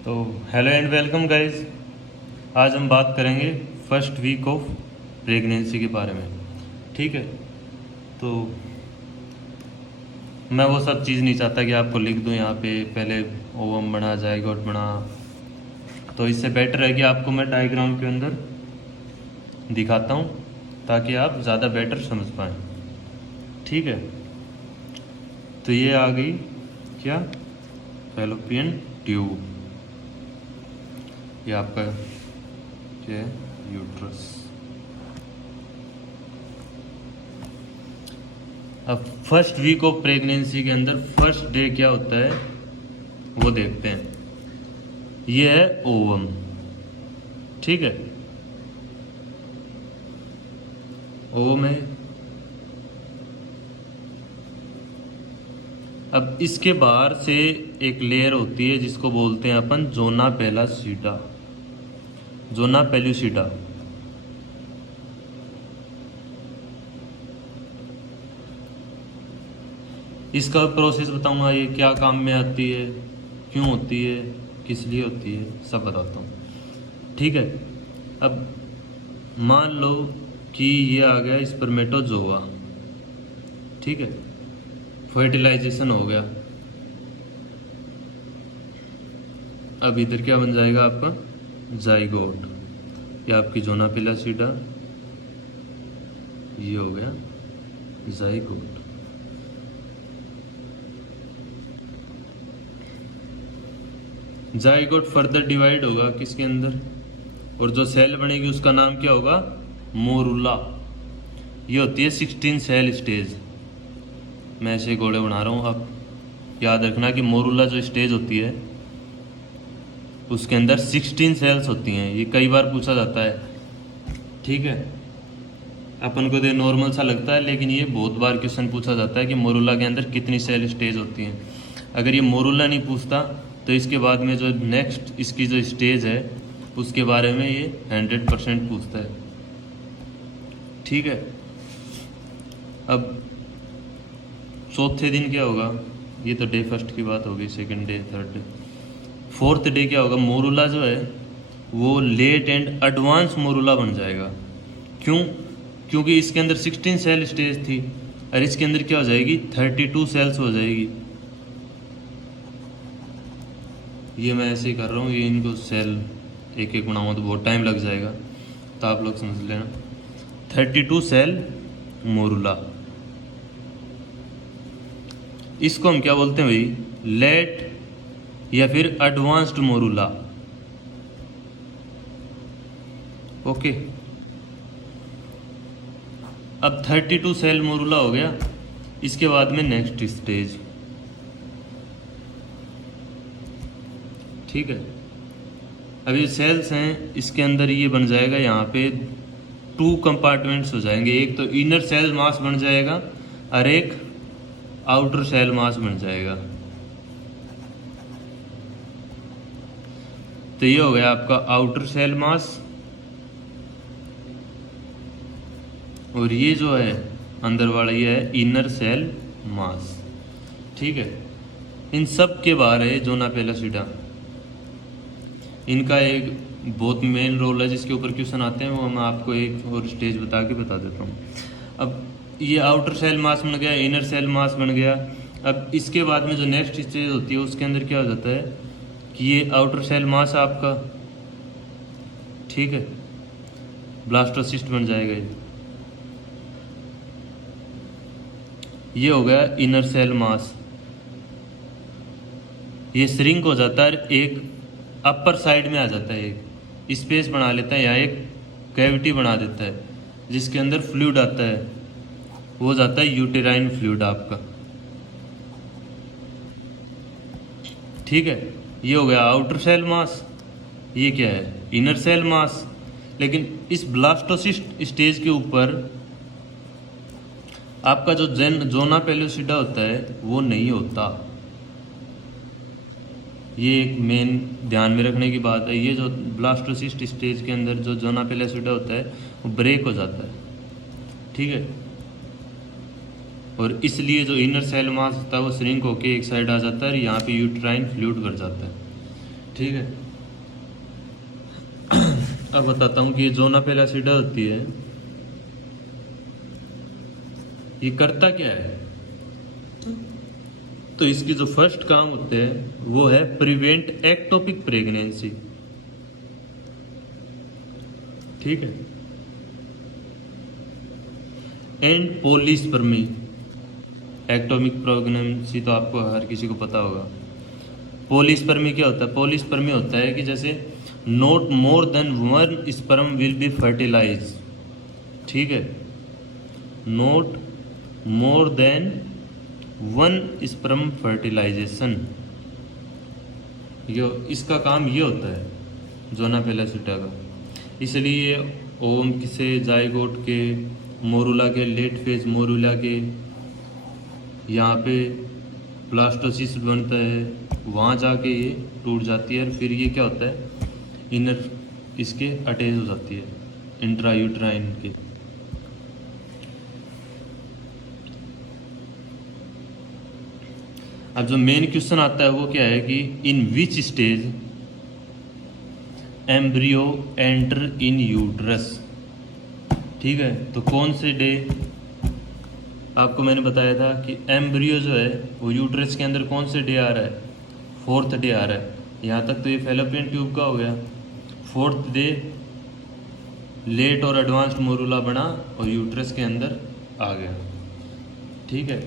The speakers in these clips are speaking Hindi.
तो हेलो एंड वेलकम गाइस। आज हम बात करेंगे फर्स्ट वीक ऑफ प्रेगनेंसी के बारे में। ठीक है, तो मैं वो सब चीज़ नहीं चाहता कि आपको लिख दूं यहाँ पे पहले ओवम बना जाइगोट बना। तो इससे बेटर है कि आपको मैं डायग्राम के अंदर दिखाता हूँ ताकि आप ज़्यादा बेटर समझ पाएँ। ठीक है, तो ये आ गई क्या, फैलोपियन ट्यूब। ये आपका क्या है, यूट्रस। अब फर्स्ट वीक ऑफ प्रेगनेंसी के अंदर फर्स्ट डे क्या होता है वो देखते हैं। ये है ओवम। ठीक है, ओवम है। अब इसके बाहर से एक लेयर होती है जिसको बोलते हैं अपन जोना पेलासिडा, जोना पेलुसिडा। इसका प्रोसेस बताऊंगा, ये क्या काम में आती है, क्यों होती है, किस लिए होती है, सब बताता हूँ। ठीक है, अब मान लो कि ये आ गया स्पर्मेटोजोआ। ठीक है, फर्टिलाइजेशन हो गया। अब इधर क्या बन जाएगा आपका, जाइगोट। ये आपकी जोना पेलासिडा, ये हो गया जाइगोट। जाइगोट फर्दर डिवाइड होगा किसके अंदर, और जो सेल बनेगी उसका नाम क्या होगा, मोरुला। ये होती है 16 सेल स्टेज। मैं ऐसे गोले बना रहा हूँ, आप याद रखना कि मोरुला जो स्टेज होती है उसके अंदर 16 सेल्स होती हैं। ये कई बार पूछा जाता है। ठीक है, अपन को तो नॉर्मल सा लगता है लेकिन ये बहुत बार क्वेश्चन पूछा जाता है कि मोरुला के अंदर कितनी सेल स्टेज होती हैं। अगर ये मोरुला नहीं पूछता तो इसके बाद में जो नेक्स्ट इसकी जो स्टेज है उसके बारे में ये 100% पूछता है। ठीक है, अब चौथे दिन क्या होगा, ये तो डे फर्स्ट की बात होगी, second day, third day, fourth day क्या होगा, मोरुला जो है वो लेट एंड एडवांस मोरुला बन जाएगा। क्यों, क्योंकि इसके अंदर 16 सेल स्टेज थी और इसके अंदर क्या हो जाएगी, 32 सेल्स हो जाएगी। ये मैं ऐसे ही कर रहा हूँ, ये इनको सेल एक एक बनाऊंगा तो बहुत टाइम लग जाएगा, तो आप लोग समझ लेना। 32 सेल मोरुला, इसको हम क्या बोलते हैं भाई, लेट या फिर एडवांस्ड मोरुला। ओके, अब 32 सेल मोरुला हो गया। इसके बाद में नेक्स्ट स्टेज। ठीक है, अब ये सेल्स हैं, इसके अंदर ये बन जाएगा, यहाँ पे 2 कंपार्टमेंट्स हो जाएंगे। एक तो इनर सेल मास बन जाएगा और एक आउटर सेल मास बन जाएगा। तो ये हो गया आपका आउटर सेल मास, और ये जो है अंदर वाला ये है इनर सेल मास। ठीक है, इन सब के बाहर है जोना पेलासिडा। इनका एक बहुत मेन रोल है जिसके ऊपर क्वेश्चन आते हैं, वो मैं आपको एक और स्टेज बता के बता देता हूँ। अब ये आउटर सेल मास बन गया, इनर सेल मास बन गया। अब इसके बाद में जो नेक्स्ट स्टेज होती है उसके अंदर क्या हो जाता है कि ये आउटर सेल मास आपका, ठीक है, ब्लास्टोसिस्ट बन जाएगा। ये हो गया इनर सेल मास। ये श्रिंक हो जाता है, एक अपर साइड में आ जाता है, एक स्पेस बना लेता है, यहाँ एक कैविटी बना देता है जिसके अंदर फ्लूइड आता है, वो जाता है यूटेराइन फ्लूइड आपका। ठीक है, ये हो गया आउटर सेल मास। ये क्या है, इनर सेल मास। लेकिन इस ब्लास्टोसिस्ट स्टेज के ऊपर आपका जो जोना पेलुसिडा होता है वो नहीं होता। ये एक मेन ध्यान में रखने की बात है। ये जो ब्लास्टोसिस्ट स्टेज के अंदर जो जोना पेलुसिडा होता है वो ब्रेक हो जाता है। ठीक है, और इसलिए जो इनर सेल मास होता है वो श्रिंक होके एक साइड आ जाता है और यहाँ पे यूट्राइन फ्लूइड भर जाता है। ठीक है। अब बताता हूँ कि ये ज़ोना पेलासिडा होती है, ये करता क्या है। तो इसकी जो फर्स्ट काम होते हैं वो है प्रिवेंट एक्टोपिक प्रेगनेंसी। ठीक है। And polyspermy. एक्टोपिक प्रेगनेंसी तो आपको हर किसी को पता होगा। पॉलीस्पर्मी क्या होता है? पॉलीस्पर्मी होता है कि जैसे not more than one sperm will be fertilize. ठीक है, not more than one sperm fertilization, यो इसका काम ये होता है ज़ोना पेलासिडा का। इसलिए ओम से जाइगोट के, मोरुला के, लेट फेज मोरुला के यहाँ पे ब्लास्टोसिस्ट बनता है, वहाँ जाके ये टूट जाती है और फिर ये क्या होता है, इनर इसके अटैच हो जाती है इंट्रायूट्राइन के। अब जो मेन क्वेश्चन आता है वो क्या है कि in which stage embryo enter in uterus. ठीक है, तो कौन से डे, आपको मैंने बताया था कि एम्ब्रियो जो है वो यूट्रस के अंदर कौन से डे आ रहा है, 4th डे आ रहा है। यहाँ तक तो ये फैलोपियन ट्यूब का हो गया। 4th डे लेट और एडवांस्ड मोरुला बना और यूट्रस के अंदर आ गया। ठीक है,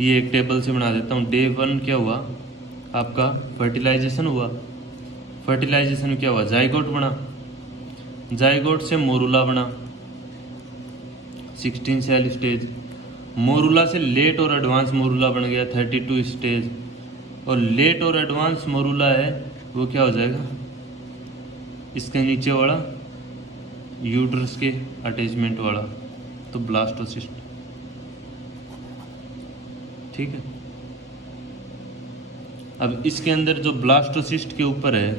ये एक टेबल से बना देता हूँ। डे 1 क्या हुआ आपका, फर्टिलाइजेशन हुआ। फर्टिलाइजेशन क्या हुआ, जाइगोट बना, जाइगोट से मोरुला बना 16 सेल स्टेज। मोरुला से लेट और एडवांस मोरुला बन गया 32 स्टेज। और लेट और एडवांस मोरुला है वो क्या हो जाएगा, इसके नीचे वाला यूट्रस के अटैचमेंट वाला, तो ब्लास्टोसिस्ट। ठीक है, अब इसके अंदर जो ब्लास्टोसिस्ट के ऊपर है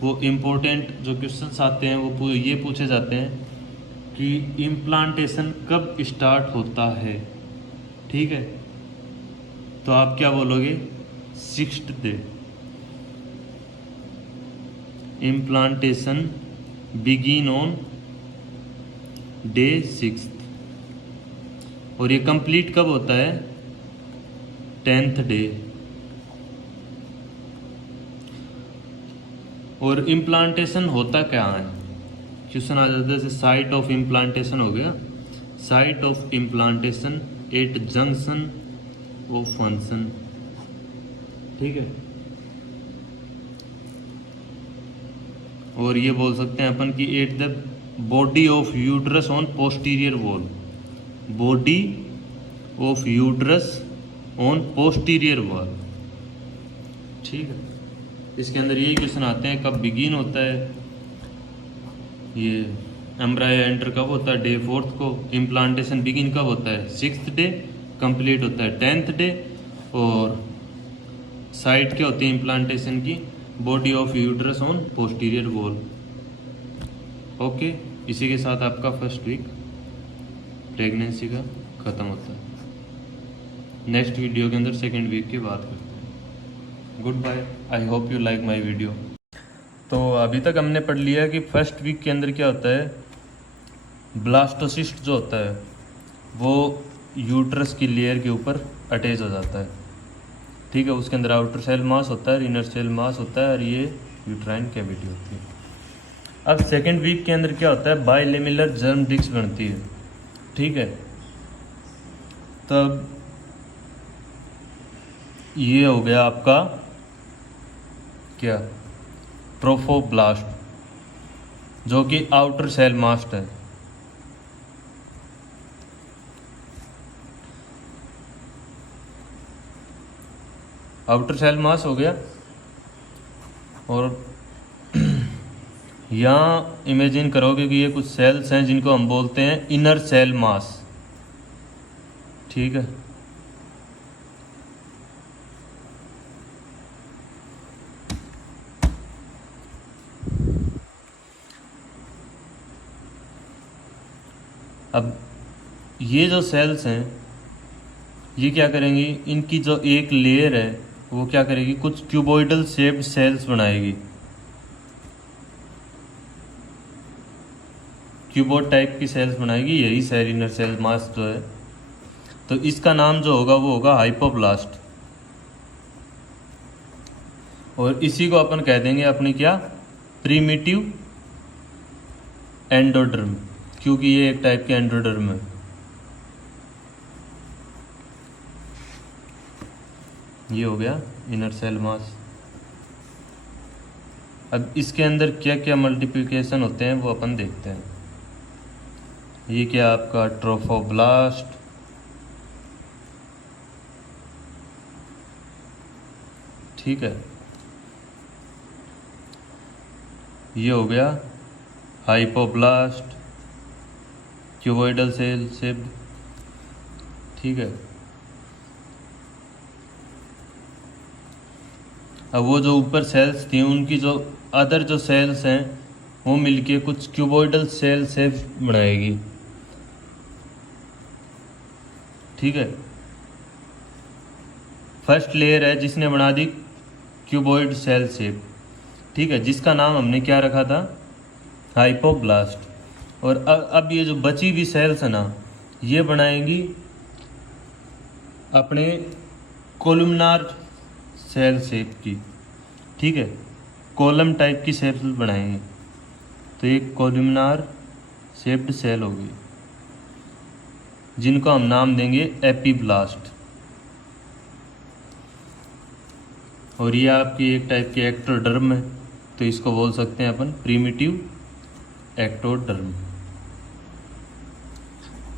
वो इम्पोर्टेंट जो क्वेश्चंस आते हैं वो ये पूछे जाते हैं कि इम्प्लांटेशन कब स्टार्ट होता है। ठीक है, तो आप क्या बोलोगे, 6th day. Implantation begin on day 6th और ये कंप्लीट कब होता है, 10th डे। और इम्प्लांटेशन होता क्या है, क्वेश्चन आ जाता है जैसे साइट ऑफ इम्प्लांटेशन हो गया, site of implantation at junction of function. ठीक है, और ये बोल सकते हैं अपन कि at the body of uterus on posterior wall, body of uterus on posterior wall. ठीक है, इसके अंदर यही क्वेश्चन आते हैं कब बिगिन होता है, ये एम्ब्रायो एंटर कब होता है, डे 4th को। इम्प्लांटेशन बिगिन कब होता है, 6th डे। कंप्लीट होता है 10th डे। और साइट क्या होती है इम्प्लांटेशन की, body of uterus on posterior wall. Okay, इसी के साथ आपका फर्स्ट वीक प्रेगनेंसी का ख़त्म होता है। नेक्स्ट वीडियो के अंदर सेकेंड वीक की बात करते हैं। Goodbye, I hope you like my video. तो अभी तक हमने पढ़ लिया कि फर्स्ट वीक के अंदर क्या होता है, ब्लास्टोसिस्ट जो होता है वो यूट्रस की लेयर के ऊपर अटैच हो जाता है। ठीक है, उसके अंदर आउटर सेल मास होता है, इनर सेल मास होता है और ये यूट्राइन कैविटी होती है। अब सेकेंड वीक के अंदर क्या होता है, बाइलेमिलर जर्म डिस्क बनती है। ठीक है, तब ये हो गया आपका क्या, ट्रोफोब्लास्ट, जो कि आउटर सेल मास्ट है। आउटर सेल मास हो गया। और यहाँ इमेजिन करोगे कि ये कुछ सेल्स हैं जिनको हम बोलते हैं इनर सेल मास। ठीक है, अब ये जो सेल्स हैं ये क्या करेंगी, इनकी जो एक लेयर है वो क्या करेगी, कुछ क्यूबॉइडल शेप्ड सेल्स बनाएगी, क्यूबॉइड टाइप की सेल्स बनाएगी, यही सेल इनर सेल मास जो है। तो इसका नाम जो होगा वो होगा हाइपोब्लास्ट, और इसी को अपन कह देंगे अपनी क्या, प्रीमिटिव एंडोडर्म, क्योंकि ये एक टाइप के एंडोडर्म है। ये हो गया इनर सेल मास। अब इसके अंदर क्या क्या मल्टीप्लिकेशन होते हैं वो अपन देखते हैं। ये क्या आपका ट्रोफोब्लास्ट, ठीक है। ये हो गया हाइपोब्लास्ट, क्यूबॉइडल सेल शेप्ड, ठीक है। अब वो जो ऊपर सेल्स थी उनकी जो अदर जो सेल्स हैं वो मिलके कुछ क्यूबॉइडल सेल शेप बनाएगी, ठीक है। फर्स्ट लेयर है जिसने बना दी क्यूबॉइड सेल शेप, ठीक है, जिसका नाम हमने क्या रखा था, हाइपोब्लास्ट। और अब ये जो बची हुई सेल्स है ना, ये बनाएंगी अपने कोलुमनार सेल शेप की, ठीक है, कॉलम टाइप की शेप बनाएंगे। तो ये कोलुमनार शेप्ड सेल होगी, जिनको हम नाम देंगे एपीब्लास्ट। और ये आपकी एक टाइप की एक्टोडर्म है, तो इसको बोल सकते हैं अपन प्रीमिटिव एक्टोडर्म।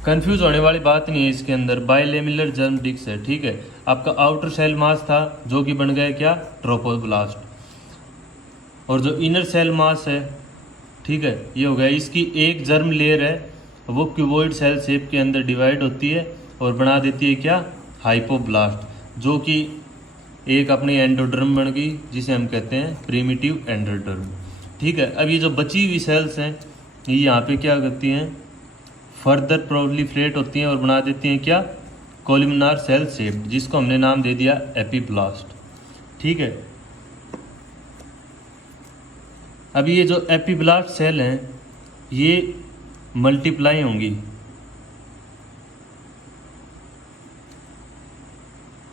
कंफ्यूज होने वाली बात नहीं है इसके अंदर, बाइलेमिलर जर्म डिस्क है, ठीक है। आपका आउटर सेल मास था जो कि बन गया क्या, ट्रोपोब्लास्ट। और जो इनर सेल मास है, ठीक है, ये हो गया, इसकी एक जर्म लेयर है, वो क्यूबॉइड सेल शेप के अंदर डिवाइड होती है और बना देती है क्या, हाइपोब्लास्ट, जो कि एक अपनी एंडोडर्म बन गई जिसे हम कहते हैं प्रीमिटिव एंडोडर्म, ठीक है। अब ये जो बची हुई सेल्स हैं ये यहाँ पे क्या करती हैं, फर्दर प्रोलिफरेट होती हैं और बना देती हैं क्या, कोलुमनार सेल शेप, जिसको हमने नाम दे दिया एपीब्लास्ट, ठीक है। अब ये जो एपीब्लास्ट सेल हैं ये मल्टीप्लाई होंगी,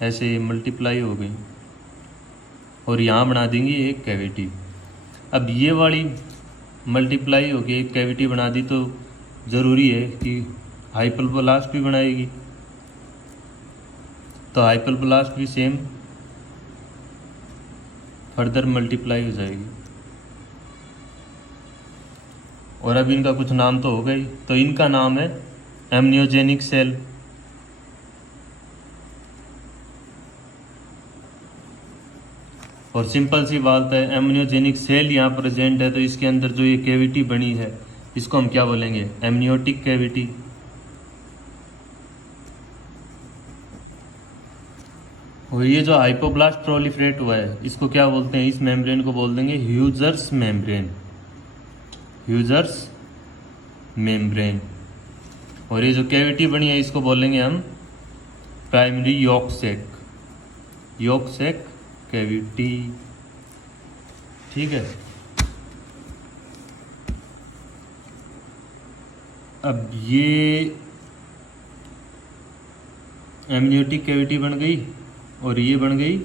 ऐसे मल्टीप्लाई हो गई और यहाँ बना देंगी एक कैविटी। अब ये वाली मल्टीप्लाई होकर एक कैविटी बना दी तो ज़रूरी है कि हाइपोब्लास्ट भी बनाएगी, तो हाइपोब्लास्ट भी सेम फर्दर मल्टीप्लाई हो जाएगी। और अब इनका कुछ नाम तो हो गई, तो इनका नाम है एमनियोजेनिक सेल। और सिंपल सी बात है, एमनियोजेनिक सेल यहाँ प्रेजेंट है तो इसके अंदर जो ये कैविटी बनी है इसको हम क्या बोलेंगे, एमनियोटिक कैविटी। और ये जो हाइपोब्लास्ट प्रोलिफरेट हुआ है इसको क्या बोलते हैं, इस मेम्ब्रेन को बोल देंगे ह्यूजर्स मेम्ब्रेन, ह्यूजर्स मेम्ब्रेन। और ये जो कैविटी बनी है इसको बोलेंगे हम primary yolk sac, yolk sac cavity, ठीक है। अब ये एमनियोटिक कैविटी बन गई और ये बन गई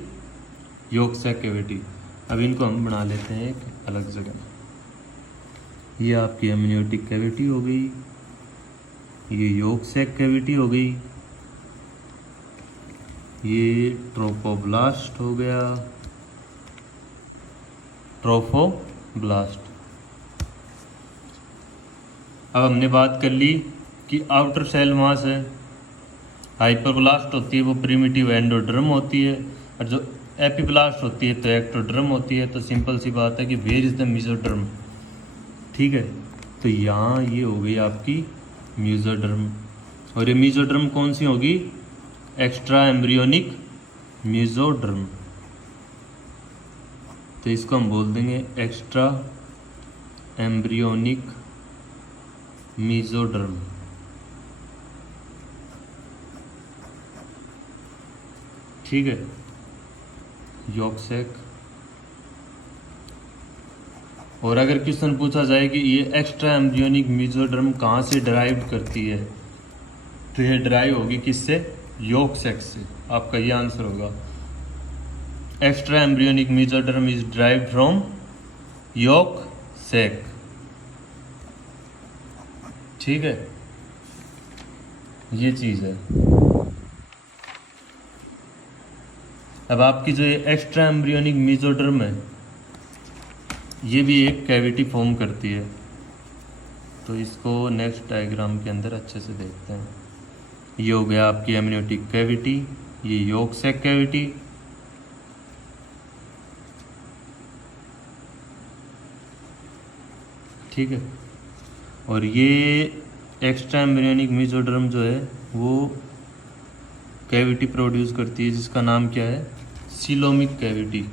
यॉक सैक कैविटी। अब इनको हम बना लेते हैं एक अलग जगह। ये आपकी एमनियोटिक कैविटी हो गई, ये यॉक सैक कैविटी हो गई, ये ट्रोफोब्लास्ट हो गया, ट्रोफोब्लास्ट। अब हमने बात कर ली कि आउटर सेल मास है, हाइपरब्लास्ट होती है वो प्रीमिटिव एंडोडर्म होती है, और जो एपीब्लास्ट होती है तो एक्टोडर्म होती है। तो सिंपल सी बात है कि वेयर इज द मेसोडर्म, ठीक है। तो यहाँ ये हो गई आपकी मेसोडर्म, और ये मेसोडर्म कौन सी होगी, एक्स्ट्रा एम्ब्रियोनिक मेसोडर्म। तो इसको हम बोल देंगे एक्स्ट्रा एम्ब्रियोनिक मेसोडर्म। ठीक है, यॉर्क सैक। और अगर क्वेश्चन पूछा जाए कि ये एक्स्ट्रा एम्ब्रियोनिक मेसोडर्म कहाँ से डिराइव करती है, तो ये डिराइव होगी किससे? यॉर्क सैक से। आपका ये आंसर होगा, extra embryonic mesoderm is derived from yolk sac. ठीक है, ये चीज़ है। अब आपकी जो ये एक्स्ट्रा एम्ब्रियोनिक मेसोडर्म है, ये भी एक कैविटी फॉर्म करती है। तो इसको नेक्स्ट डायग्राम के अंदर अच्छे से देखते हैं। ये हो गया आपकी एमनियोटिक कैविटी, ये यॉर्क सैक कैविटी। ठीक है, और ये एक्स्ट्रा एम्ब्रियोनिक मेसोडर्म जो है वो कैविटी प्रोड्यूस करती है, जिसका नाम क्या है? Coelomic cavity.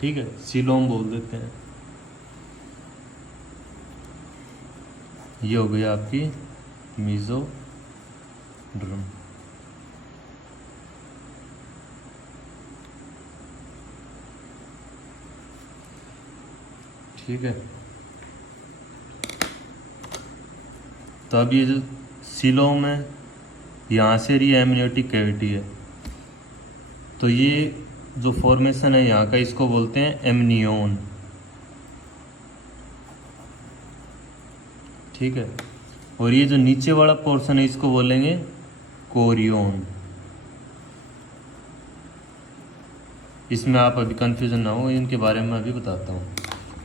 ठीक है, सीलोम बोल देते हैं। ये हो गई आपकी मेसोडर्म। ठीक है, तो अब ये जो सीलोम है, यहाँ से रही एमनियोटिक कैविटी है, तो ये जो फॉर्मेशन है यहाँ का, इसको बोलते हैं एमनियोन। ठीक है, और ये जो नीचे वाला पोर्शन है, इसको बोलेंगे कोरियोन। इसमें आप अभी कंफ्यूजन ना हो, इनके बारे में अभी बताता हूँ।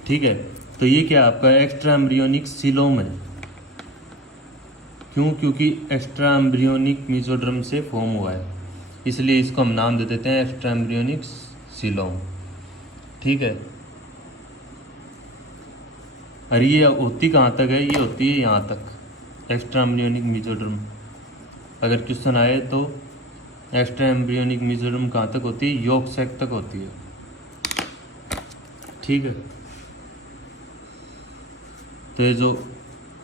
ठीक है, तो ये क्या आपका एक्स्ट्रा एम्ब्रियोनिक सीलोम है। क्यों? क्योंकि एक्स्ट्रा एम्ब्रियोनिक मेसोडर्म से फॉर्म हुआ है, इसलिए इसको हम नाम दे देते हैं एक्स्ट्रा एम्ब्रियोनिक सीलोम। ठीक है, और ये होती कहाँ तक है? ये होती है यहाँ तक, एक्स्ट्रा एम्ब्रियोनिक मेसोडर्म। अगर क्वेश्चन आए तो एक्स्ट्रा एम्ब्रियोनिक मेसोडर्म कहाँ तक होती है? यॉर्क सैक तक होती है। ठीक है, तो ये जो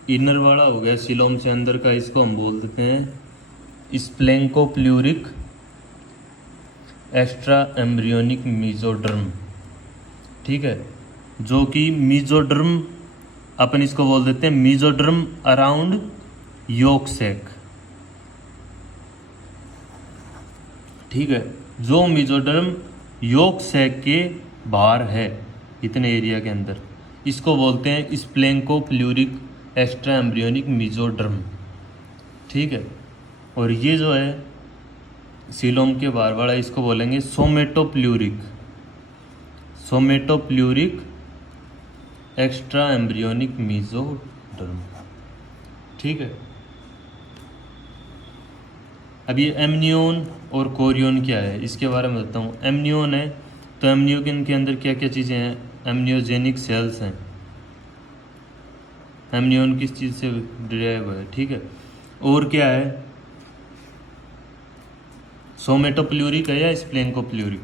इनर वाला हो गया सीलोम से अंदर का, इसको हम बोल देते हैं स्प्लेंकोप्ल्यूरिक एक्स्ट्रा एम्ब्रियोनिक मेसोडर्म। ठीक है, जो कि मेसोडर्म, अपन इसको बोल देते हैं मेसोडर्म अराउंड यॉर्क सैक। ठीक है, जो मेसोडर्म यॉर्क सैक के बाहर है, इतने एरिया के अंदर, इसको बोलते हैं स्प्लेंकोप्ल्यूरिक एक्स्ट्रा एम्ब्रियोनिक मेसोडर्म। ठीक है, और ये जो है सीलोम के बाहर वाला, इसको बोलेंगे सोमेटोप्ल्यूरिक एक्स्ट्रा एम्ब्रियोनिक मेसोडर्म। ठीक है, अब ये एमनियोन और कोरियोन क्या है, इसके बारे में बताता हूँ। एमनियोन है, तो एमनियोन के अंदर क्या क्या चीज़ें हैं? एमनियोजेनिक सेल्स हैं। एमनियोन किस चीज़ से डिराइव है? ठीक है, और क्या है? सोमेटोप्ल्यूरिक है या स्प्लेंकोप्ल्यूरिक?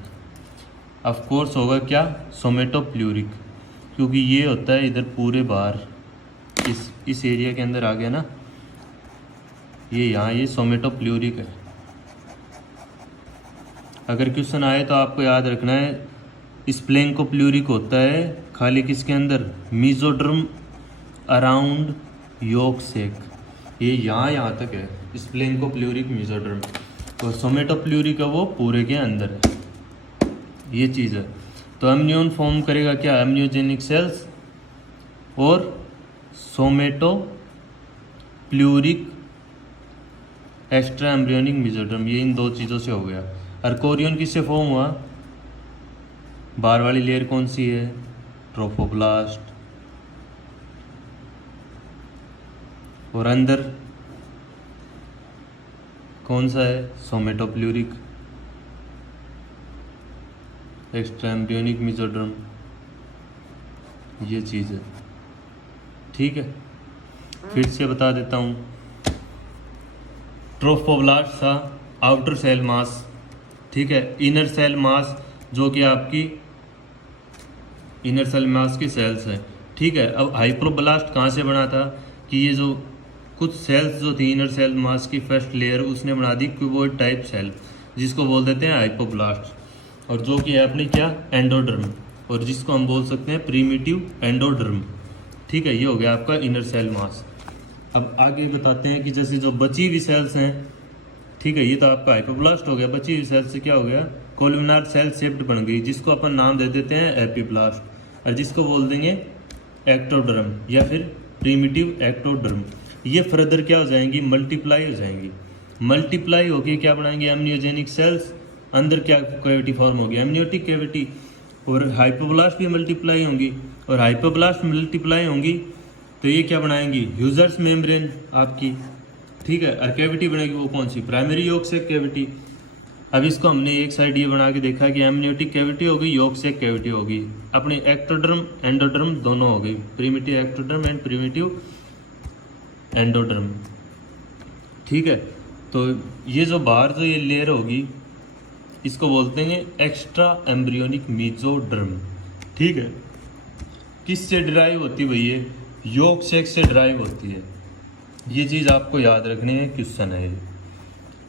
ऑफ कोर्स होगा क्या? सोमेटोप्ल्यूरिक, क्योंकि ये होता है इधर पूरे बाहर, इस एरिया के अंदर आ गया ना, ये यहाँ, ये सोमेटोप्ल्यूरिक है। अगर क्वेश्चन आए तो आपको याद रखना है, स्प्लेंकोप्ल्यूरिक होता है खाली किसके अंदर? Mesoderm around yolk sac. ये यहाँ तक है स्प्लेंकोप्ल्यूरिक मेसोडर्म, और सोमेटोप्ल्यूरिक है वो पूरे के अंदर है। ये चीज़ है। तो एमनियोन फॉर्म करेगा क्या? एमनियोजेनिक सेल्स और सोमेटोप्ल्यूरिक एक्स्ट्रा एम्ब्रियोनिक मेसोडर्म, ये इन दो चीज़ों से हो गया। और कोरियोन किससे फॉर्म हुआ? बाहर वाली लेयर कौन सी है? ट्रोफोब्लास्ट। और अंदर कौन सा है? Somatopleuric extra embryonic mesoderm. ये चीज़ है। ठीक है, फिर से बता देता हूँ। ट्रोफोब्लास्ट था आउटर सेल मास, ठीक है, इनर सेल मास जो कि आपकी इनर सेल मास की सेल्स हैं। ठीक है, अब हाइप्रोब्लास्ट कहाँ से बना था कि ये जो कुछ सेल्स जो थी इनर सेल मास की फर्स्ट लेयर, उसने बना दी क्यूबॉइड टाइप सेल। जिसको बोल देते हैं हाइपोब्लास्ट, और जो कि है अपनी क्या एंडोडर्म, और जिसको हम बोल सकते हैं प्रीमिटिव एंडोडर्म। ठीक है, ये हो गया आपका इनर सेल मास। अब आगे बताते हैं कि जैसे जो बची हुई सेल्स हैं, ठीक है, ये तो आपका हाइपोब्लास्ट हो गया। बची हुई सेल से क्या हो गया, कोलुमिनार सेल शेप्ड बन गई, जिसको अपन नाम दे देते हैं एपिब्लास्ट, और जिसको बोल देंगे एक्टोडर्म या फिर प्रीमिटिव एक्टोडर्म। ये फर्दर क्या हो जाएंगी, मल्टीप्लाई हो जाएंगी। मल्टीप्लाई होके क्या बनाएंगे, एमनियोजेनिक सेल्स। अंदर क्या कैविटी फॉर्म होगी, एमनियोटिक कैविटी। और हाइपोब्लास्ट भी मल्टीप्लाई होंगी, और हाइपोब्लास्ट मल्टीप्लाई होंगी तो ये क्या बनाएंगी, ह्यूजर्स मेम्ब्रेन आपकी। ठीक है, और कैविटी बनेगी वो कौन सी, प्राइमरी यॉर्क सैक कैविटी। अब इसको हमने एक साइड ये बना के देखा कि एमनियोटिक कैविटी होगी, यॉर्क सैक कैविटी होगी, अपनी एक्टोडर्म एंडोडर्म दोनों हो गई, primitive ectoderm and primitive endoderm. ठीक है, तो ये जो बाहर जो ये लेयर होगी इसको बोलते हैं एक्स्ट्रा एम्ब्रियोनिक मीजोडर्म। ठीक है, किससे ड्राइव होती है भैया, यॉर्क सैक से ड्राइव होती है। ये चीज़ आपको याद रखनी है, क्वेश्चन है ये।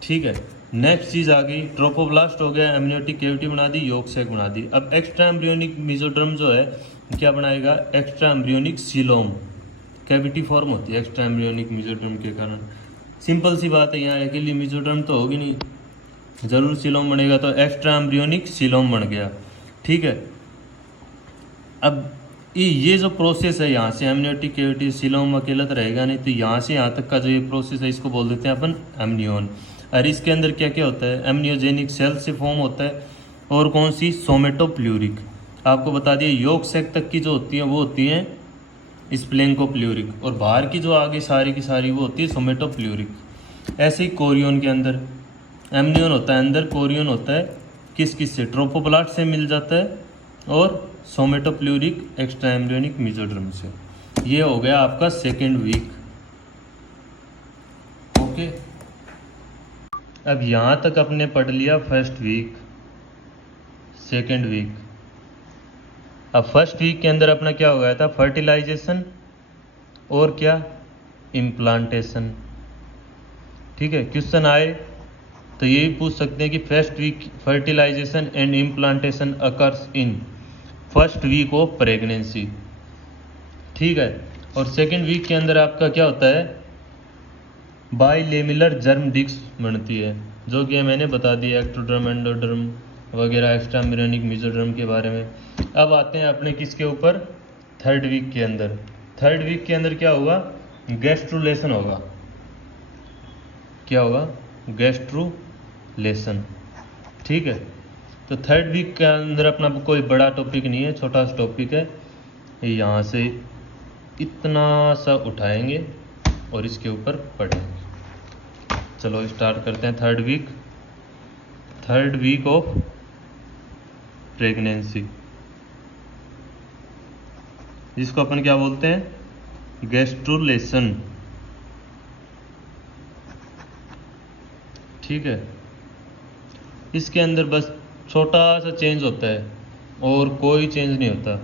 ठीक है, नेक्स्ट चीज़ आ गई, ट्रोपोब्लास्ट हो गया, एमनियोटिक कैविटी बना दी, यॉर्क सैक बना दी। अब एक्स्ट्रा एम्ब्रियोनिक मीजोडर्म जो है क्या बनाएगा, extra embryonic coelom cavity form होती है एक्स्ट्रा एम्ब्रियोनिक मीजोडर्म के कारण। सिंपल सी बात है, यहाँ अकेली मीजोडर्म तो होगी नहीं, जरूर सीलोम बनेगा, तो एक्स्ट्रा एम्ब्रियोनिक सीलोम बन गया। ठीक है, अब ये जो प्रोसेस है, यहाँ से एमनियोटिक कैविटी सीलोम अकेला तो रहेगा नहीं, तो यहाँ से यहाँ तक का जो ये प्रोसेस है इसको बोल देते हैं अपन एमनियोन। और इसके अंदर क्या क्या होता है, एमनियोजेनिक सेल से फॉर्म होता है, और कौन सी, सोमेटोप्ल्यूरिक। आपको बता दिया यॉर्क सैक तक की जो होती है वो होती है स्प्लेंकोप्ल्यूरिक, और बाहर की जो आगे सारी की सारी वो होती है सोमेटोप्ल्यूरिक। ऐसे ही कोरियन के अंदर एमनियोन होता है, अंदर कोरियन होता है, किस किस से, ट्रोपोब्लास्ट से मिल जाता है, और सोमेटोप्ल्यूरिक एक्स्ट्रा एम्ब्रियोनिक मीजोडर्म से। ये हो गया आपका सेकेंड वीक। ओके, अब यहाँ तक आपने पढ़ लिया फर्स्ट वीक, सेकेंड वीक। अब फर्स्ट वीक के अंदर अपना क्या हो गया था, फर्टिलाइजेशन और क्या, इम्प्लांटेशन। ठीक है, क्वेश्चन आए तो यही पूछ सकते हैं कि first week fertilization and implantation occurs in first week of pregnancy. ठीक है, और सेकेंड वीक के अंदर आपका क्या होता है, बाइलेमिलर जर्म डिस्क बनती है, जो कि मैंने बता दिया एक्टोडर्म एंडोडर्म वगैरह एक्स्ट्रा एम्ब्रियोनिक मीजोडर्म के बारे में। अब आते हैं अपने किसके ऊपर, थर्ड वीक के अंदर। थर्ड वीक के अंदर क्या होगा, गैस्ट्रुलेशन होगा। क्या होगा, गैस्ट्रुलेशन। ठीक है, तो थर्ड वीक के अंदर अपना कोई बड़ा टॉपिक नहीं है, छोटा सा टॉपिक है। यहाँ से इतना सा उठाएंगे और इसके ऊपर पढ़ेंगे। चलो स्टार्ट करते हैं। Third week, third week of pregnancy, जिसको अपन क्या बोलते हैं, गैस्ट्रुलेशन। ठीक है, इसके अंदर बस छोटा सा चेंज होता है और कोई चेंज नहीं होता।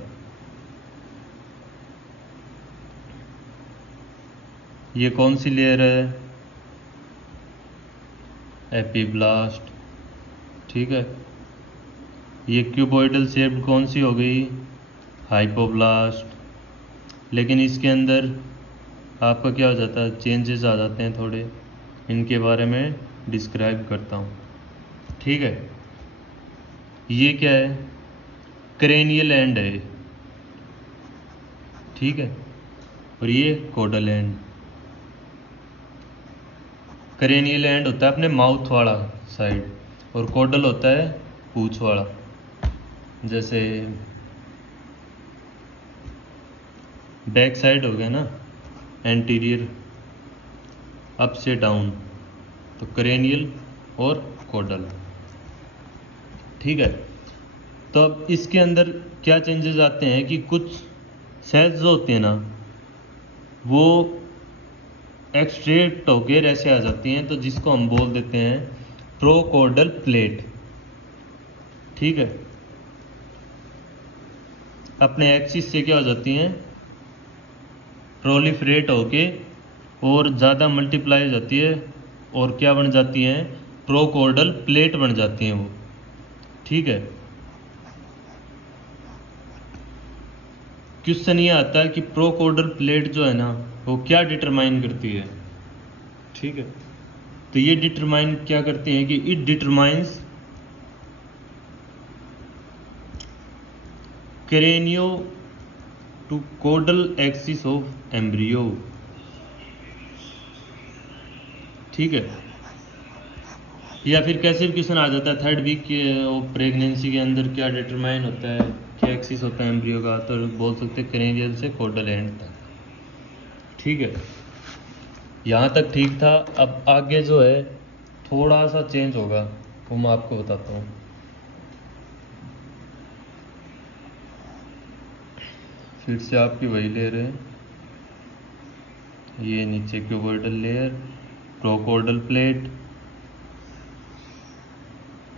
ये कौन सी लेयर है, एपिब्लास्ट। ठीक है, ये क्यूबॉइडल शेप्ड कौन सी हो गई, हाइपोब्लास्ट। लेकिन इसके अंदर आपका क्या हो जाता है, चेंजेस आ जाते हैं थोड़े, इनके बारे में डिस्क्राइब करता हूँ। ठीक है, ये क्या है, क्रेनियल एंड है। ठीक है, और ये कोडल एंड। क्रेनियल एंड होता है अपने माउथ वाला साइड, और कोडल होता है पूंछ वाला। जैसे बैक साइड हो गया ना, एंटीरियर अप से डाउन, तो क्रेनियल और कोडल। ठीक है, तो अब इसके अंदर क्या चेंजेस आते हैं कि कुछ सेल्स जो होती हैं ना वो एक्सट्रैक्ट होकर ऐसे आ जाती हैं, तो जिसको हम बोल देते हैं प्रोकोडल प्लेट। ठीक है, अपने एक्सिस से क्या हो जाती हैं, प्रोलिफरेट होके और ज़्यादा मल्टीप्लाई हो जाती है, और क्या बन जाती हैं, प्रोकॉर्डल प्लेट बन जाती हैं वो। ठीक है, क्वेश्चन ये आता है कि प्रोकॉर्डल प्लेट जो है ना वो क्या डिटरमाइन करती है। ठीक है, तो ये डिटरमाइन क्या करती हैं कि it determines cranio to caudal axis of embryo. ठीक है, या फिर कैसे भी क्वेश्चन आ जाता है थर्ड वीक के प्रेगनेंसी के अंदर क्या डिटरमाइन होता है, क्या एक्सिस होता है एम्ब्रियो का, तो बोल सकते हैं क्रेनियल से कोडल एंड तक। ठीक है, यहाँ तक ठीक था। अब आगे जो है थोड़ा सा चेंज होगा, वो मैं आपको बताता हूँ। फिर से आपकी वही लेयर है, ये नीचे क्यूबॉइडल लेयर, प्रोकॉर्डल प्लेट,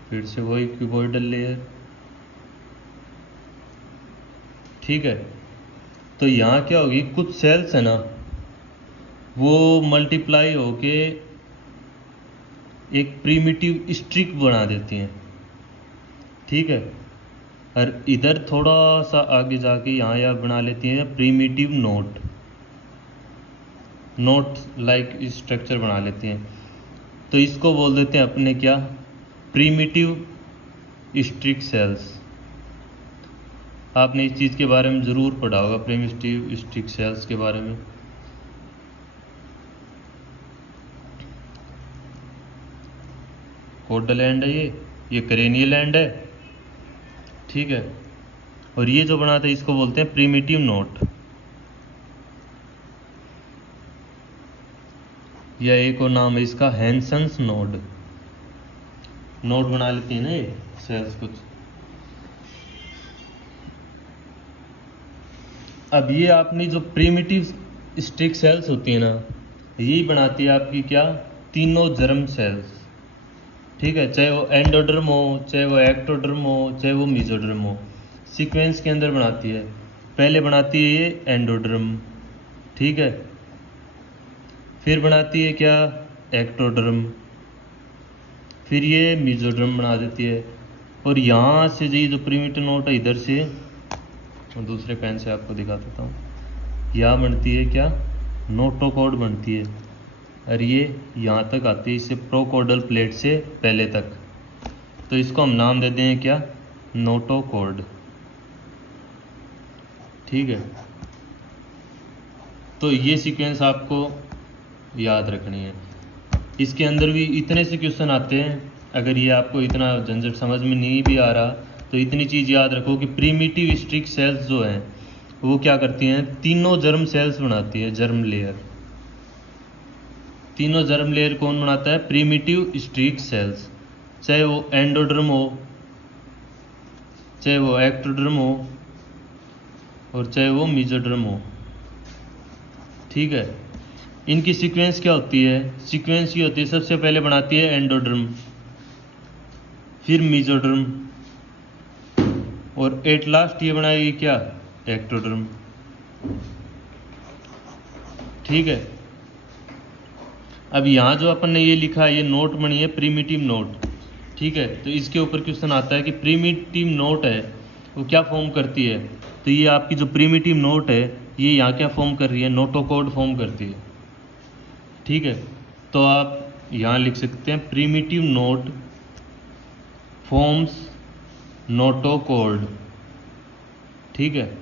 फिर से वही क्यूबॉइडल लेयर। ठीक है, तो यहाँ क्या होगी, कुछ सेल्स है ना वो मल्टीप्लाई होके एक प्रीमिटिव स्ट्रिक बना देती हैं। ठीक है, और इधर थोड़ा सा आगे जाके यहाँ यार बना लेती हैं प्रीमिटिव नोट लाइक स्ट्रक्चर बना लेती हैं। तो इसको बोल देते हैं अपने क्या, प्रीमिटिव स्ट्रिक सेल्स। आपने इस चीज़ के बारे में ज़रूर पढ़ा होगा, प्रीमिटिव स्ट्रिक सेल्स के बारे में। कोडल एंड है ये क्रेनियल एंड है। ठीक है, और ये जो बनाते हैं इसको बोलते हैं प्रीमिटिव नोट, या एक और नाम है इसका हैंसन्स नोड बना लेती है ना ये सेल्स कुछ। अब ये आपनी जो प्रीमिटिव स्टिक सेल्स होती है ना, यही बनाती है आपकी क्या, तीनों जर्म सेल्स। ठीक है, चाहे वो एंडोडर्म हो, चाहे वो एक्टोडर्म हो, चाहे वो मीजोडर्म हो, सीक्वेंस के अंदर बनाती है। पहले बनाती है ये एंडोडर्म, ठीक है, फिर बनाती है क्या, एक्टोडर्म, फिर ये मीजोडर्म बना देती है। और यहाँ से जो प्रीमिटिव नोट है इधर से, मैं दूसरे पेन से आपको दिखा देता हूँ, यहाँ बनती है क्या, नोटोकॉर्ड बनती है, और ये यहाँ तक आती है इससे प्रोकॉर्डल प्लेट से पहले तक। तो इसको हम नाम देते हैं क्या, नोटोकॉर्ड। ठीक है, तो ये सीक्वेंस आपको याद रखनी है। इसके अंदर भी इतने से क्वेश्चन आते हैं, अगर ये आपको इतना झंझट समझ में नहीं भी आ रहा तो इतनी चीज़ याद रखो कि प्रीमिटिव स्ट्रिक सेल्स जो हैं वो क्या करती हैं, तीनों जर्म सेल्स बनाती है, जर्म लेयर। तीनों जर्म लेयर कौन बनाता है, प्रीमिटिव स्ट्रिक सेल्स, चाहे वो एंडोडर्म हो, चाहे वो एक्टोडर्म हो, और चाहे वो मीजोडर्म हो। ठीक है, इनकी सीक्वेंस क्या होती है, सीक्वेंस ये होती है, सबसे पहले बनाती है एंडोडर्म, फिर मीजोडर्म, और एट लास्ट ये बनाएगी क्या, एक्टोडर्म। ठीक है, अब यहाँ जो अपन ने ये लिखा है, ये नोट बनी है प्रीमिटिव नोट। ठीक है, तो इसके ऊपर क्वेश्चन आता है कि प्रीमिटिव नोट है वो क्या फॉर्म करती है। तो ये आपकी जो प्रीमिटिव नोट है ये यहाँ क्या फॉर्म कर रही है, नोटोकॉर्ड फॉर्म करती है। ठीक है, तो आप यहाँ लिख सकते हैं प्रीमिटिव नोट फॉर्म्स नोटोकॉर्ड। ठीक है,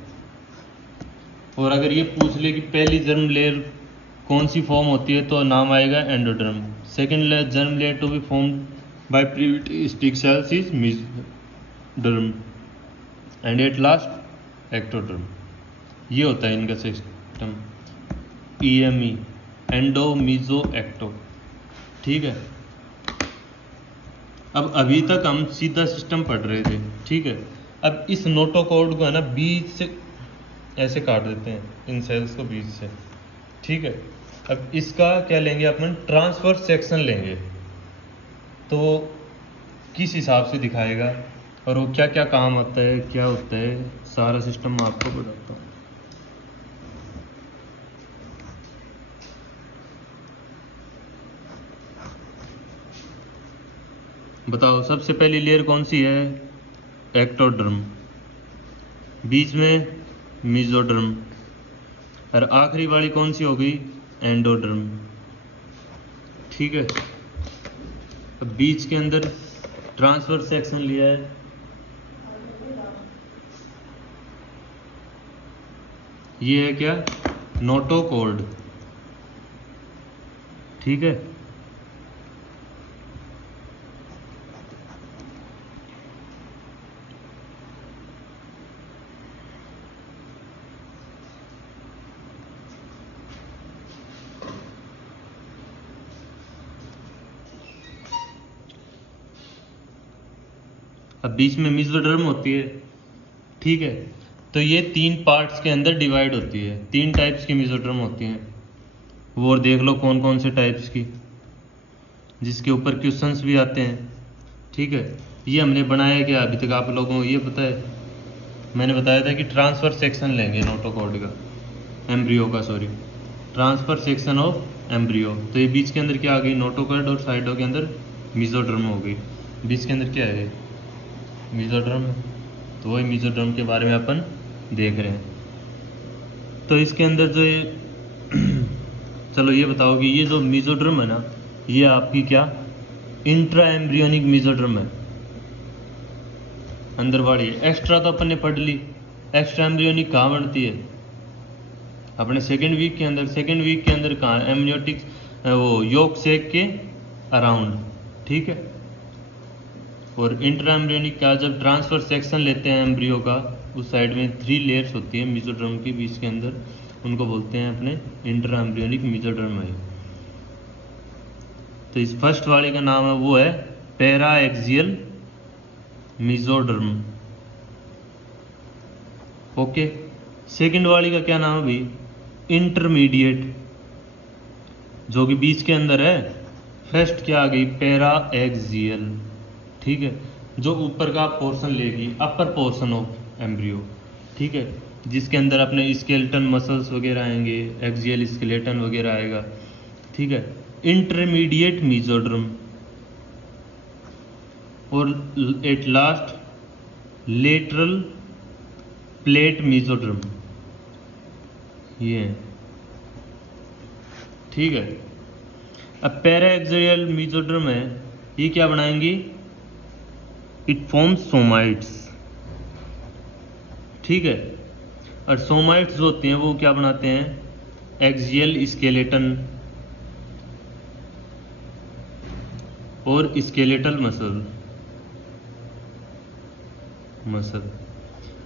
और अगर ये पूछ ले कि पहली जर्म लेयर कौन सी फॉर्म होती है तो नाम आएगा endoderm. Second germ layer to be formed by primitive streak cells is mesoderm, and at last ectoderm. ये होता है इनका system, EME, endo meso ecto. ठीक है, अब अभी तक हम सीधा सिस्टम पढ़ रहे थे। ठीक है, अब इस नोटोकॉर्ड को है ना बीच से ऐसे काट देते हैं, इन सेल्स को बीच से। ठीक है, अब इसका क्या लेंगे अपन, ट्रांसफर सेक्शन लेंगे, तो किस हिसाब से दिखाएगा और वो क्या क्या काम आता है, क्या होता है, सारा सिस्टम मैं आपको बताता हूँ। बताओ सबसे पहली लेयर कौन सी है? एक्टोडर्म, बीच में मेसोडर्म, और आखिरी वाली कौन सी हो गई? एंडोडर्म। ठीक है, अब बीच के अंदर ट्रांसवर्स सेक्शन लिया है, ये है क्या? नोटोकॉर्ड। ठीक है, अब बीच में मेसोडर्म होती है। ठीक है, तो ये 3 पार्ट्स के अंदर डिवाइड होती है, 3 टाइप्स की मेसोडर्म होती हैं। वो और देख लो कौन कौन से टाइप्स की, जिसके ऊपर क्वेश्चंस भी आते हैं। ठीक है, ये हमने बनाया क्या अभी तक आप लोगों को ये पता है? मैंने बताया था कि ट्रांसफर सेक्शन लेंगे नोटोकॉर्ड का, एम्ब्रियो का, sorry, transfer section of embryo. तो ये बीच के अंदर क्या आ गई? नोटोकॉर्ड, और साइडों के अंदर मेसोडर्म हो गई। बीच के अंदर क्या है? मेसोडर्म। तो वही मेसोडर्म के बारे में अपन देख रहे हैं। तो इसके अंदर जो ये चलो ये बताओ कि ये जो मेसोडर्म है ना, ये आपकी क्या? इंट्रा एम्ब्रियोनिक मेसोडर्म है, अंदर वाली है। एक्स्ट्रा तो अपन ने पढ़ ली, एक्स्ट्रा एम्ब्रियोनिक कहाँ बनती है? अपने सेकेंड वीक के अंदर। सेकेंड वीक के अंदर कहाँ? एम्नियोटिक, वो योक सेक के अराउंड। ठीक है, और इंट्रा एम्ब्रियोनिक का जब ट्रांसफर सेक्शन लेते हैं एम्ब्रियो का, उस साइड में 3 लेयर्स होती है मेसोडर्म की बीच के अंदर, उनको बोलते हैं अपने इंट्रा एम्ब्रियोनिक मेसोडर्म है। तो इस फर्स्ट वाले का नाम है, वो है para axial mesoderm. Okay, second वाली का क्या नाम है भाई? इंटरमीडिएट, जो कि बीच के अंदर है। फर्स्ट क्या आ गई? Para axial. ठीक है, जो ऊपर का पोर्शन लेगी, अपर पोर्शन ऑफ एम्ब्रियो। ठीक है, जिसके अंदर अपने स्केलेटन मसल्स वगैरह आएंगे, एक्सियल स्केलेटन वगैरह आएगा। ठीक है, इंटरमीडिएट मेसोडर्म, और at last lateral plate mesoderm, ये है। ठीक है, अब पैरा एक्सियल मेसोडर्म है, ये क्या बनाएंगी? It forms somites. ठीक है, और सोमाइट्स जो होते हैं वो क्या बनाते हैं? एक्सियल स्केलेटन और स्केलेटल मसल।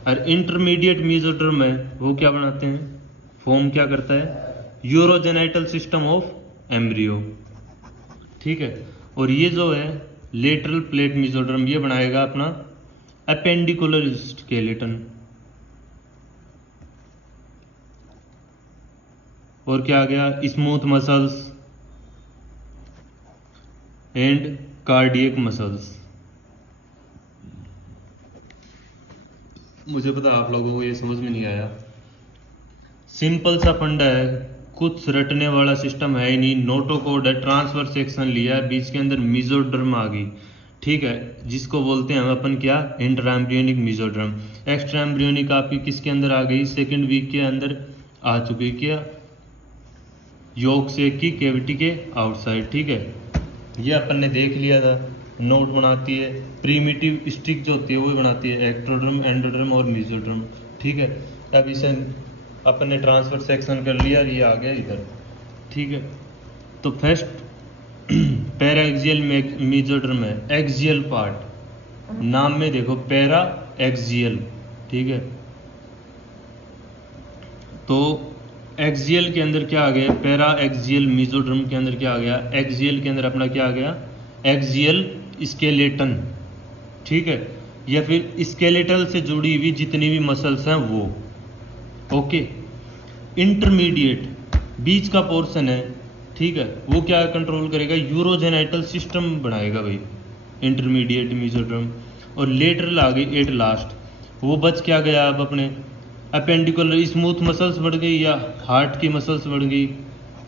और इंटरमीडिएट मेसोडर्म है, वो क्या बनाते हैं? फॉर्म क्या करता है? Urogenital system of embryo. ठीक है, और ये जो है लेटरल प्लेट मेसोडर्म, ये बनाएगा अपना अपेंडिकुलर स्केलेटन। और क्या आ गया? Smooth muscles and cardiac muscles. मुझे पता आप लोगों को ये समझ में नहीं आया, सिंपल सा फंडा है, कुछ रटने वाला सिस्टम है ही नहीं। नोटोकॉर्ड है, ट्रांसफर सेक्शन लिया, बीच के अंदर मेसोडर्म आ गई। ठीक है, जिसको बोलते हैं हम अपन क्या? Intra embryonic mesoderm. Extra embryonic आपकी किसके अंदर आ गई? सेकेंड वीक के अंदर आ चुकी, क्या? योक सेक की कैविटी के आउटसाइड। ठीक है, ये अपन ने देख लिया था। नोट बनाती है प्रीमिटिव स्टिक जो होती है वो बनाती है एक्टोडर्म, एंडोडर्म और मेसोडर्म। ठीक है, अब इसे अपन ने ट्रांसफर सेक्शन कर लिया, ये आ गया इधर। ठीक है, तो फर्स्ट पैरा एक्सियल मेसोडर्म है, एक्सियल पार्ट, नाम में देखो पैरा एक्सियल। ठीक है, तो एक्सियल के अंदर क्या आ गया? पैरा एक्सियल मेसोडर्म के अंदर क्या आ गया? एक्सियल के अंदर अपना क्या आ गया? Axial skeleton. ठीक है, या फिर स्केलेटल से जुड़ी हुई जितनी भी मसल्स हैं वो। ओके, इंटरमीडिएट बीच का पोर्शन है। ठीक है, वो क्या कंट्रोल करेगा? यूरोजेनाइटल सिस्टम बनाएगा भाई, इंटरमीडिएट मेसोडर्म। और लेटरल आ गई एट लास्ट, वो बच क्या गया? अब अपने अपेंडिकुलर स्मूथ मसल्स बढ़ गई, या हार्ट की मसल्स बढ़ गई,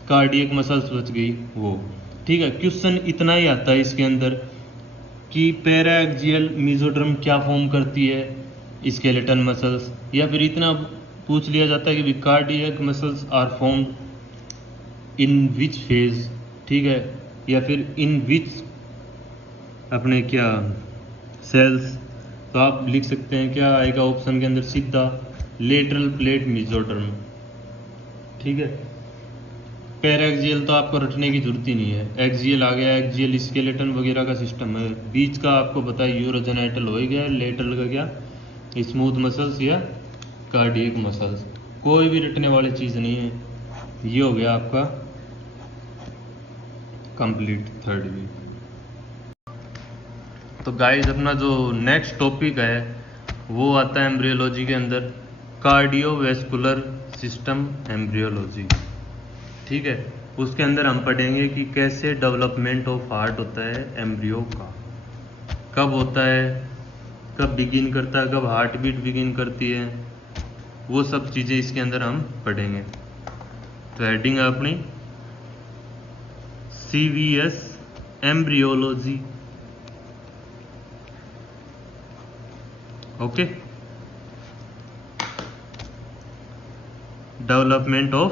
कार्डियक मसल्स बच गई वो। ठीक है, क्वेश्चन इतना ही आता है इसके अंदर कि पैराएक्सियल मेसोडर्म क्या फॉर्म करती है स्केलेटन मसल्स, या फिर इतना पूछ लिया जाता है कि cardiac muscles are formed in which phase, ठीक है, या फिर इन विच अपने क्या सेल्स। तो आप लिख सकते हैं क्या आएगा ऑप्शन के अंदर सीधा लेटरल प्लेट मेसोडर्म, ठीक है। पैराएक्सियल तो आपको रटने की जरूरत ही नहीं है, एक्सियल आ गया, एक्सियल स्केलेटन वगैरह का सिस्टम है। बीच का आपको पता है यूरोजेनाइटल हो ही गया, लेटरल का क्या स्मूथ मसल्स या कार्डियक मसल्स, कोई भी रटने वाली चीज़ नहीं है। ये हो गया आपका कंप्लीट थर्ड वीक। तो गाइस अपना जो नेक्स्ट टॉपिक है वो आता है एम्ब्रियोलॉजी के अंदर कार्डियोवैस्कुलर सिस्टम एम्ब्रियोलॉजी, ठीक है। उसके अंदर हम पढ़ेंगे कि कैसे डेवलपमेंट ऑफ हार्ट होता है एम्ब्रियो का, कब होता है, कब बिगिन करता है, कब हार्ट बीट बिगिन करती है, वो सब चीज़ें इसके अंदर हम पढ़ेंगे। तो हेडिंग है अपनी CVS embryology, okay. Development of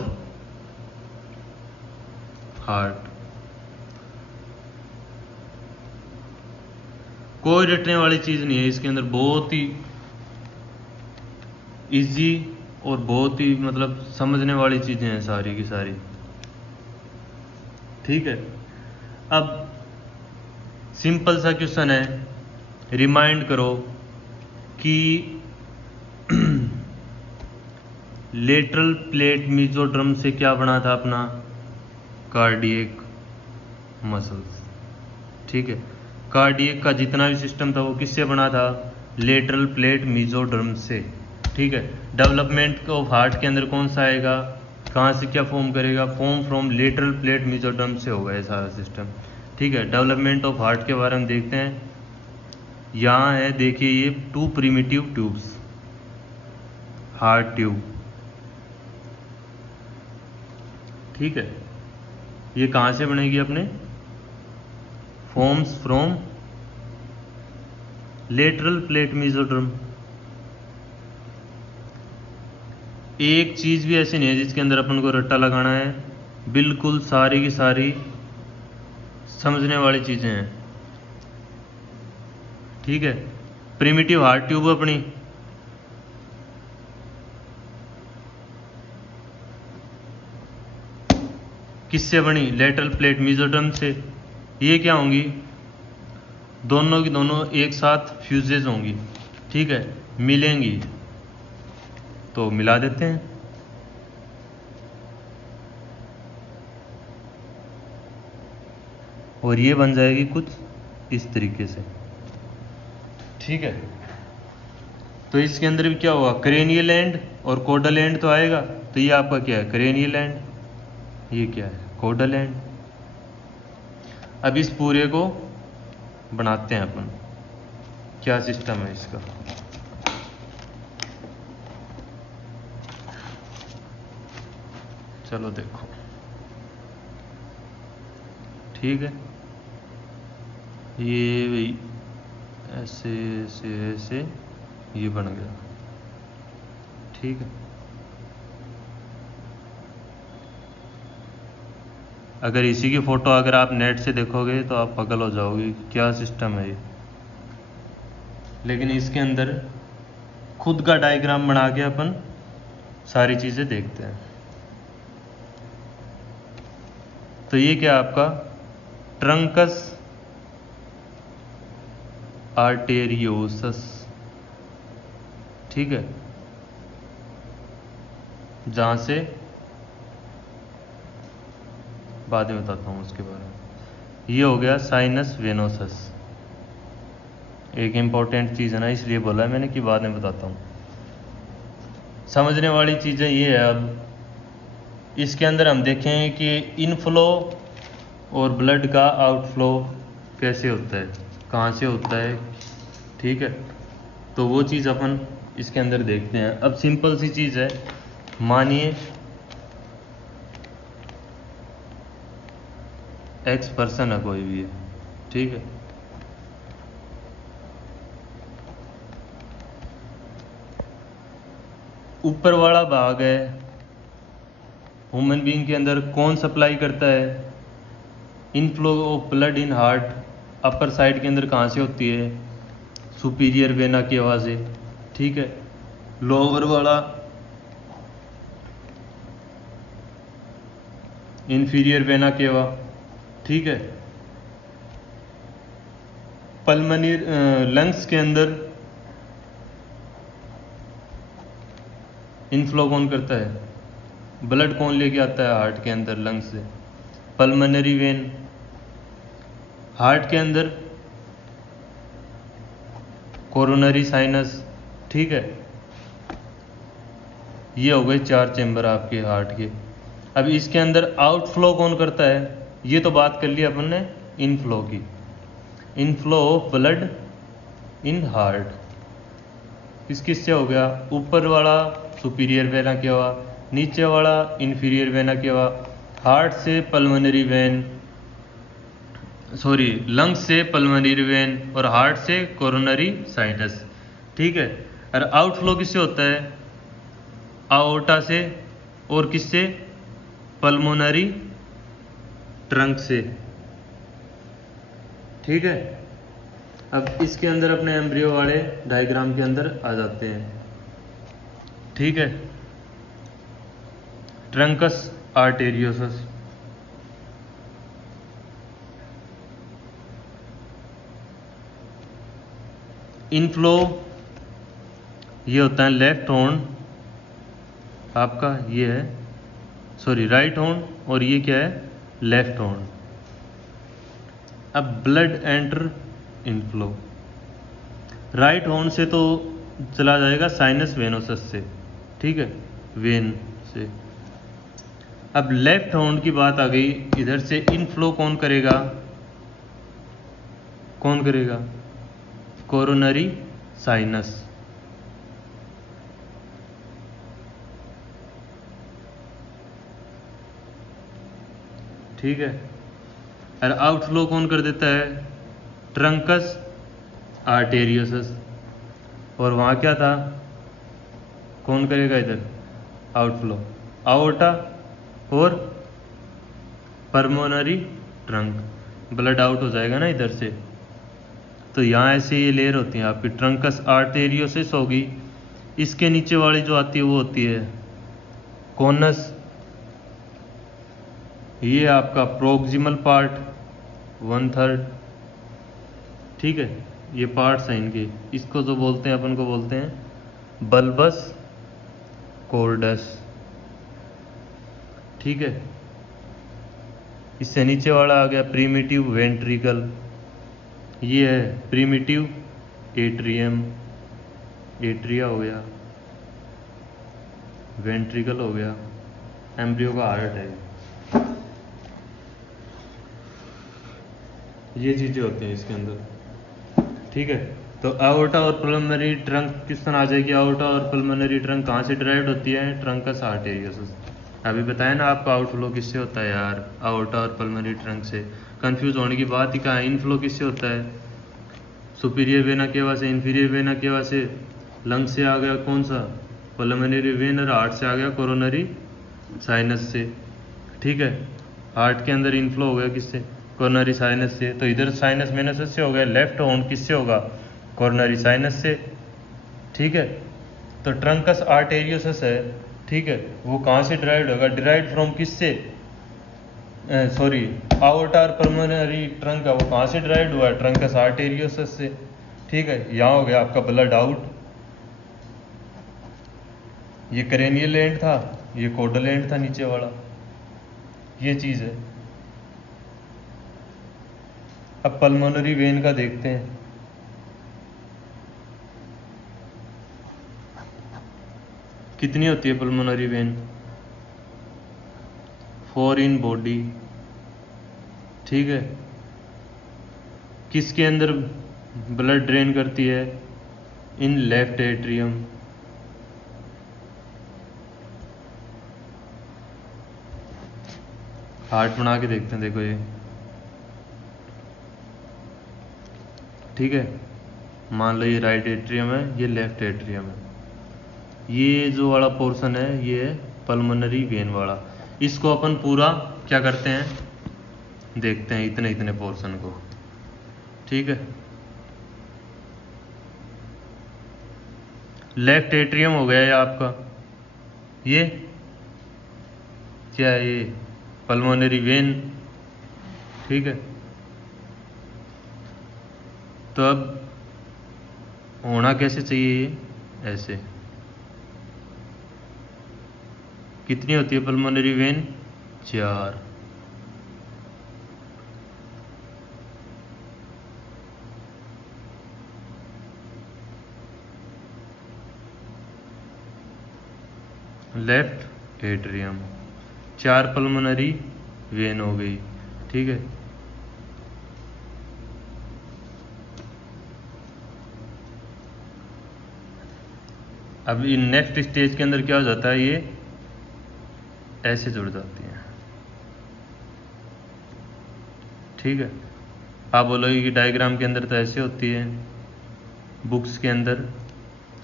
heart, कोई रटने वाली चीज नहीं है इसके अंदर, बहुत ही इजी और बहुत ही मतलब समझने वाली चीजें हैं सारी की सारी, ठीक है। अब सिंपल सा क्वेश्चन है, रिमाइंड करो कि लेटरल प्लेट मेसोडर्म से क्या बना था अपना कार्डियक मसल्स, ठीक है। कार्डियक का जितना भी सिस्टम था वो किससे बना था, लेटरल प्लेट मेसोडर्म से, ठीक है। डेवलपमेंट ऑफ हार्ट के अंदर कौन सा आएगा, कहाँ से क्या फॉर्म करेगा, form from lateral plate mesoderm से होगा ये सारा सिस्टम, ठीक है। डेवलपमेंट ऑफ हार्ट के बारे में देखते हैं, यहाँ है देखिए ये 2 प्रिमिटिव ट्यूब्स, हार्ट ट्यूब, ठीक है। ये कहाँ से बनेगी अपने, forms from lateral plate mesoderm. एक चीज भी ऐसी नहीं है जिसके अंदर अपन को रट्टा लगाना है, बिल्कुल सारी की सारी समझने वाली चीजें हैं, ठीक है। प्रिमिटिव हार्ट ट्यूब अपनी किससे बनी, लेटरल प्लेट मेसोडर्म से। ये क्या होंगी, दोनों की दोनों एक साथ फ्यूजेज होंगी, ठीक है, मिलेंगी, तो मिला देते हैं। और ये बन जाएगी कुछ इस तरीके से, ठीक है। तो इसके अंदर भी क्या होगा, क्रेनियल एंड और कोडल एंड तो आएगा। तो ये आपका क्या है, क्रेनियल एंड, ये क्या है, कोडल एंड। अब इस पूरे को बनाते हैं अपन, क्या सिस्टम है इसका। चलो देखो, ठीक है, ये ऐसे ऐसे ऐसे ये बन गया, ठीक है। अगर इसी की फ़ोटो अगर आप नेट से देखोगे तो आप पागल हो जाओगे, क्या सिस्टम है ये। लेकिन इसके अंदर खुद का डायग्राम बना के अपन सारी चीज़ें देखते हैं। तो ये क्या आपका ट्रंकस आर्टेरियोसस, ठीक है, जहाँ से बाद में बताता हूँ उसके बारे में। ये हो गया साइनस वेनोसस, एक इम्पॉर्टेंट चीज़ है ना, इसलिए बोला है मैंने कि बाद में बताता हूँ। समझने वाली चीज़ें ये है। अब इसके अंदर हम देखें कि इनफ्लो और ब्लड का आउटफ्लो कैसे होता है, कहाँ से होता है, ठीक है। तो वो चीज़ अपन इसके अंदर देखते हैं। अब सिंपल सी चीज़ है, मानिए एक्स पर्सन है कोई भी है, ठीक है। ऊपर वाला भाग है ह्यूमन बीइंग के अंदर कौन सप्लाई करता है? Inflow of blood in heart upper side के अंदर कहाँ से होती है? सुपीरियर वेना की आवाज़ से, ठीक है। लोअर वाला इंफीरियर वेना केवा, ठीक है। पल्मनी लंग्स के अंदर इनफ्लो कौन करता है? ब्लड कौन लेके आता है हार्ट के अंदर लंग्स से? Pulmonary when. हार्ट के अंदर कोरोनरी साइनस, ठीक है। ये हो गए 4 चैम्बर आपके हार्ट के। अब इसके अंदर आउटफ्लो कौन करता है? ये तो बात कर ली अपन ने इनफ्लो की, inflow of blood in heart किस किस से हो गया? ऊपर वाला सुपीरियर वेना क्या हुआ, नीचे वाला इंफीरियर वेना क्या हुआ। हार्ट से पल्मोनरी वेन, सॉरी लंग्स से पल्मोनरी वेन और हार्ट से कोरोनरी साइनस, ठीक है। और आउटफ्लो किससे होता है? आओर्टा से और किससे? पल्मोनरी ट्रंक से, ठीक है। अब इसके अंदर अपने एम्ब्रियो वाले डायग्राम के अंदर आ जाते हैं, ठीक है। ट्रंकस आर्टेरियोसस, इनफ्लो ये होता है लेफ्ट हॉर्न आपका, ये है सॉरी राइट हॉर्न, और ये क्या है? Left horn. अब blood enter inflow right horn से तो चला जाएगा साइनस वेनोसस से, ठीक है, वेन से। अब लेफ्ट हॉर्न की बात आ गई, इधर से इनफ्लो कौन करेगा? कौन करेगा? कोरोनरी साइनस, ठीक है। और आउटफ्लो कौन कर देता है? Trunks arteriosus. और वहाँ क्या था? कौन करेगा इधर आउटफ्लो? आओर्टा और परमोनरी ट्रंक। ब्लड आउट हो जाएगा ना इधर से, तो यहाँ ऐसे ये लेयर होती हैं आपकी। ट्रंकस आर्टेरियोसिस होगी, इसके नीचे वाली जो आती है वो होती है कोनस। ये आपका प्रोक्सिमल पार्ट 1/3, ठीक है। ये पार्ट्स हैं इनके, इसको जो बोलते हैं अपन को बोलते हैं बल्बस कोर्डस, ठीक है। इससे नीचे वाला आ गया प्रीमिटिव वेंट्रिकल, ये है प्रीमिटिव एट्रियम, एट्रिया हो गया, वेंट्रिकल हो गया, एम्ब्रियो का हार्ट है। ये चीज़ें होती हैं इसके अंदर, ठीक है। तो आओर्टा और पल्मोनरी ट्रंक किस तरह आ जाएगी? आओर्टा और पल्मोनरी ट्रंक कहाँ से ड्राइव्ड होती है? Trunks arteriosus. अभी बताया ना आपका आउटफ्लो किससे होता है यार? आओर्टा और पल्मोनरी ट्रंक से। कंफ्यूज होने की बात ही कहाँ है? इनफ्लो किससे होता है? सुपीरियर वेना केवा से, इंफीरियर वेना केवा से। लंग से आ गया कौन सा? Pulmonary vein. और हार्ट से आ गया कोरोनरी साइनस से, ठीक है। हार्ट के अंदर इनफ्लो हो गया किससे? कोरोनरी साइनस से। तो इधर साइनस वेनस से हो गया। लेफ्ट हॉर्न किससे होगा? कोरोनरी साइनस से, ठीक है। तो ट्रंकस आर्टेरियोसस है, ठीक है, वो कहाँ से ड्राइव्ड होगा? ड्राइव्ड फ्रॉम किससे? सॉरी आओर्टा और पल्मोनरी ट्रंक है, वो कहाँ से ड्राइव्ड हुआ है? ट्रंकस आर्टेरियोसस से, ठीक है। यहाँ हो गया आपका ब्लड आउट। ये क्रेनियल एंड था, ये कोडल एंड था नीचे वाला, ये चीज़ है। अब पल्मोनरी वेन का देखते हैं। कितनी होती है पल्मोनरी वेन? 4 इन बॉडी, ठीक है। किसके अंदर ब्लड ड्रेन करती है? इन लेफ्ट एट्रियम, हार्ट बना के देखते हैं, देखो ये, ठीक है। मान लो ये राइट एट्रियम है, ये लेफ्ट एट्रियम है, ये जो वाला पोर्शन है ये है पल्मोनरी वेन वाला। इसको अपन पूरा क्या करते हैं, देखते हैं इतने इतने पोर्शन को, ठीक है। लेफ्ट एट्रियम हो गया ये आपका, ये क्या है, ये पल्मोनरी वेन, ठीक है। तो अब होना कैसे चाहिए, ये ऐसे। कितनी होती है pulmonary vein, 4। Left atrium, 4 pulmonary vein हो गई, ठीक है। अब इन नेक्स्ट स्टेज के अंदर क्या हो जाता है, ये ऐसे जुड़ जाती हैं, ठीक है। आप बोलोगे कि डायग्राम के अंदर तो ऐसे होती है बुक्स के अंदर,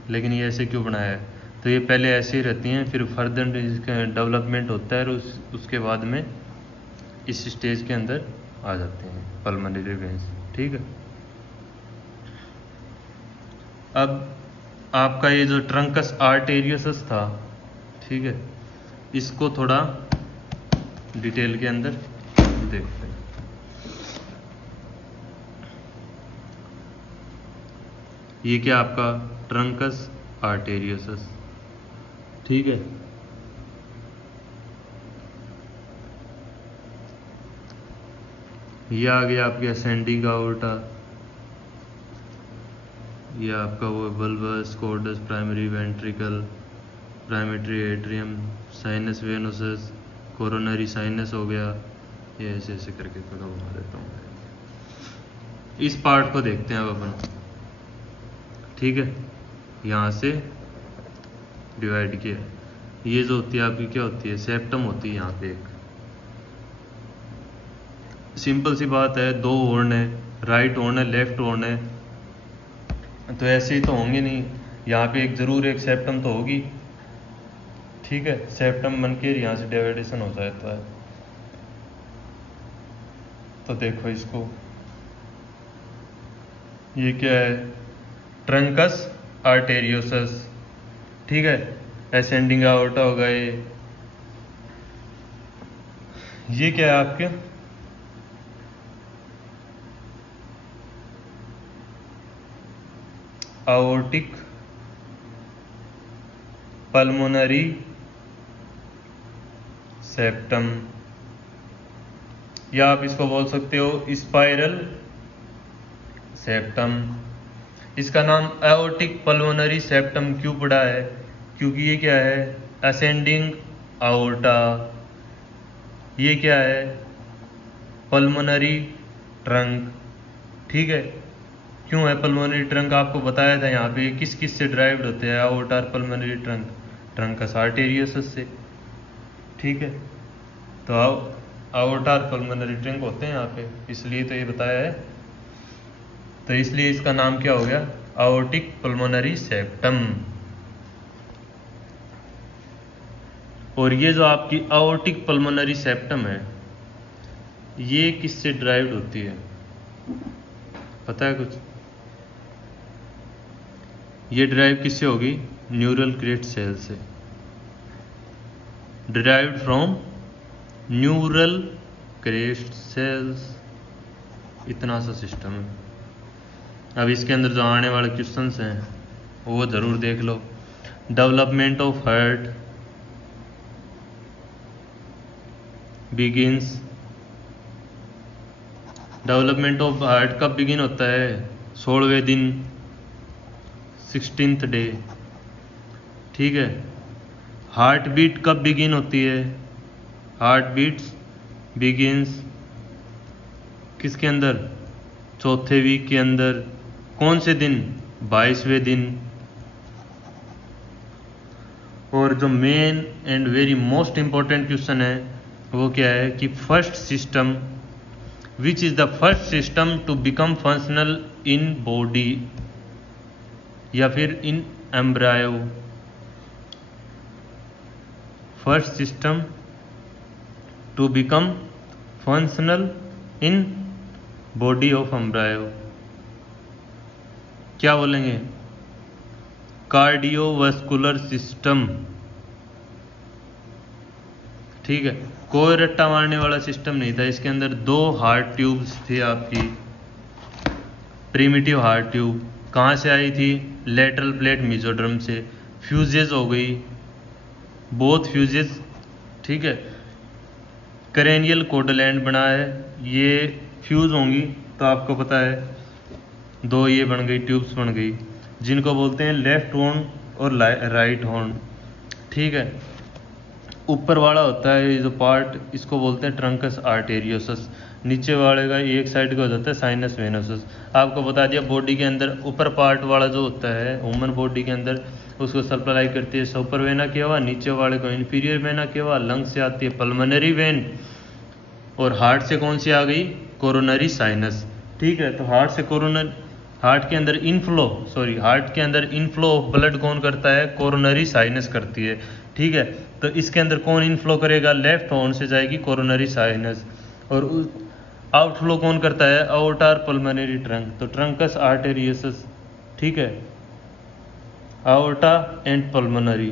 लेकिन ये ऐसे क्यों बनाया है, तो ये पहले ऐसे ही रहती हैं, फिर फर्दर इसका डेवलपमेंट होता है और उसके बाद में इस स्टेज के अंदर आ जाते हैं पल्मोनरी वेन्स, ठीक है। अब आपका ये जो ट्रंकस आर्टेरियस था, ठीक है, इसको थोड़ा डिटेल के अंदर देखते हैं। ये क्या आपका ट्रंकस आर्टेरियस, ठीक है। ये आ गया आपके असेंडिंग आउर्टा, ये आपका वो bulbus cordis primary ventricle primitive atrium sinus venosus coronary sinus हो गया, ये ऐसे ऐसे करके थोड़ा बना देता हूँ। इस पार्ट को देखते हैं अब अपन, ठीक है। यहाँ से डिवाइड किया, ये जो होती है आपकी क्या होती है, सेप्टम होती है। यहाँ पे एक सिंपल सी बात है, 2 हॉर्न है, राइट हॉर्न है, लेफ्ट हॉर्न है, तो ऐसे ही तो होंगे नहीं, यहाँ पे एक जरूर एक सेप्टम तो होगी, ठीक है। सेप्टम बन के यहाँ से डिवाइडेशन हो जाता है। तो देखो इसको, ये क्या है, ट्रंकस आर्टेरियोसस, ठीक है। एसेंडिंग आउर्टा होगा ये क्या है आपके, आओर्टिक पल्मोनरी सेप्टम, या आप इसको बोल सकते हो स्पाइरल सेप्टम। इसका नाम आओर्टिक पल्मोनरी सेप्टम क्यों पड़ा है, क्योंकि ये क्या है, असेंडिंग आओर्टा, ये क्या है, पल्मोनरी ट्रंक, ठीक है। क्यों है पल्मोनरी ट्रंक, आपको बताया था यहाँ पे किस किस से ड्राइव्ड होते हैं, आओर्टा और पल्मोनरी ट्रंक, ट्रंकस आर्टेरियोसस से, ठीक है। तो आओर्टा और पल्मोनरी ट्रंक होते हैं यहाँ पे, इसलिए तो ये बताया है। तो इसलिए इसका नाम क्या हो गया, आओर्टिक पल्मोनरी सेप्टम। और ये जो आपकी आओर्टिक पल्मोनरी सेप्टम है, ये किससे ड्राइव्ड होती है, पता है कुछ, ये ड्राइव किससे होगी, न्यूरल क्रेस्ट सेल से, derived from neural crest cells. इतना सा सिस्टम है। अब इसके अंदर जो आने वाले क्वेश्चंस हैं वो ज़रूर देख लो। Development of heart begins, development of heart कब बिगिन होता है, 16वें दिन, 16th डे, ठीक है। हार्ट बीट कब बिगिन होती है, हार्ट बीट्स बिगिंस किसके अंदर, 4th वीक के अंदर, कौन से दिन, 22वें दिन। और जो main and very most important question है वो क्या है कि first system, which is the first system to become functional in body या फिर in embryo, first system to become functional in body of embryo. क्या बोलेंगे? Cardiovascular system. ठीक है, कोई रट्टा मारने वाला सिस्टम नहीं था। इसके अंदर 2 हार्ट ट्यूब्स थी आपकी, प्रिमिटिव हार्ट ट्यूब। कहाँ से आई थी? लेटरल प्लेट मेसोडर्म से। फ्यूजेस हो गई, बोथ फ्यूजेस। ठीक है, करेनियल कोडलैंड बना है, ये फ्यूज होंगी तो आपको पता है 2 ये बन गई, ट्यूब्स बन गई, जिनको बोलते हैं लेफ्ट हॉर्न और राइट हॉर्न। ठीक है, ऊपर वाला होता है ये जो पार्ट, इसको बोलते हैं ट्रंकस आर्टेरियोसस। नीचे वाले का एक साइड का हो जाता है साइनस वेनोसस। आपको बता दिया बॉडी के अंदर ऊपर पार्ट वाला जो होता है ह्यूमन बॉडी के अंदर, उसको सप्लाई करती है सुपर वेना केवा, नीचे वाले को इंफीरियर वेना केवा, लंग से आती है पल्मोनरी वेन, और हार्ट से कौन सी आ गई? Coronary sinus. ठीक है, तो हार्ट से कोरोनर, हार्ट के अंदर इनफ्लो ऑफ ब्लड कौन करता है? कोरोनरी साइनस करती है। ठीक है, तो इसके अंदर कौन इनफ्लो करेगा? लेफ्ट हॉर्न से जाएगी कोरोनरी साइनस, और आउटफ्लो कौन करता है? आउटर पल्मोनरी ट्रंक, तो ट्रंकस आर्टेरियोसस। ठीक है, आउटा एंड पल्मोनरी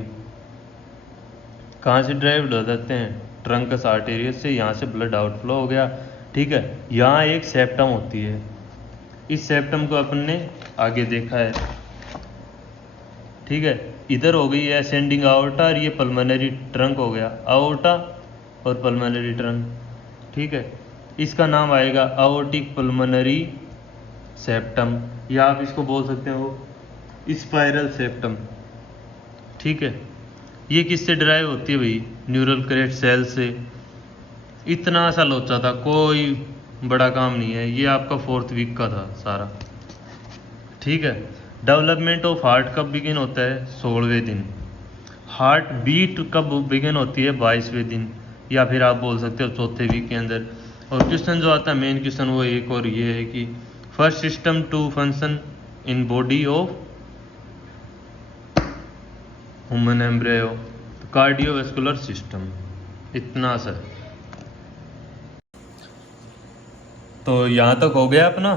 कहाँ से ड्राइव्ड हो जाते हैं? ट्रंकस आर्टेरियस से। यहाँ से ब्लड आउटफ्लो हो गया। ठीक है, यहाँ एक सेप्टम होती है, इस सेप्टम को अपन ने आगे देखा है। ठीक है, इधर हो गई है असेंडिंग आउटा, और ये पल्मोनरी ट्रंक हो गया, आउटा और पल्मोनरी ट्रंक। ठीक है, इसका नाम आएगा आओर्टिक पल्मोनरी सेप्टम, या आप इसको बोल सकते हो स्पाइरल सेप्टम। ठीक है, ये किससे ड्राइव होती है भाई? न्यूरल क्रेस्ट सेल से। इतना सा लोचा था, कोई बड़ा काम नहीं है, ये आपका 4th वीक का था सारा। ठीक है, डेवलपमेंट ऑफ हार्ट कब बिगिन होता है? 16वें दिन। हार्ट बीट कब बिगिन होती है? 22वें दिन, या फिर आप बोल सकते हो 4थे वीक के अंदर। और क्वेश्चन जो आता है मेन क्वेश्चन वो एक और ये है कि first system to function in body of human embryo, cardiovascular system. इतना सा। तो यहाँ तक हो गया अपना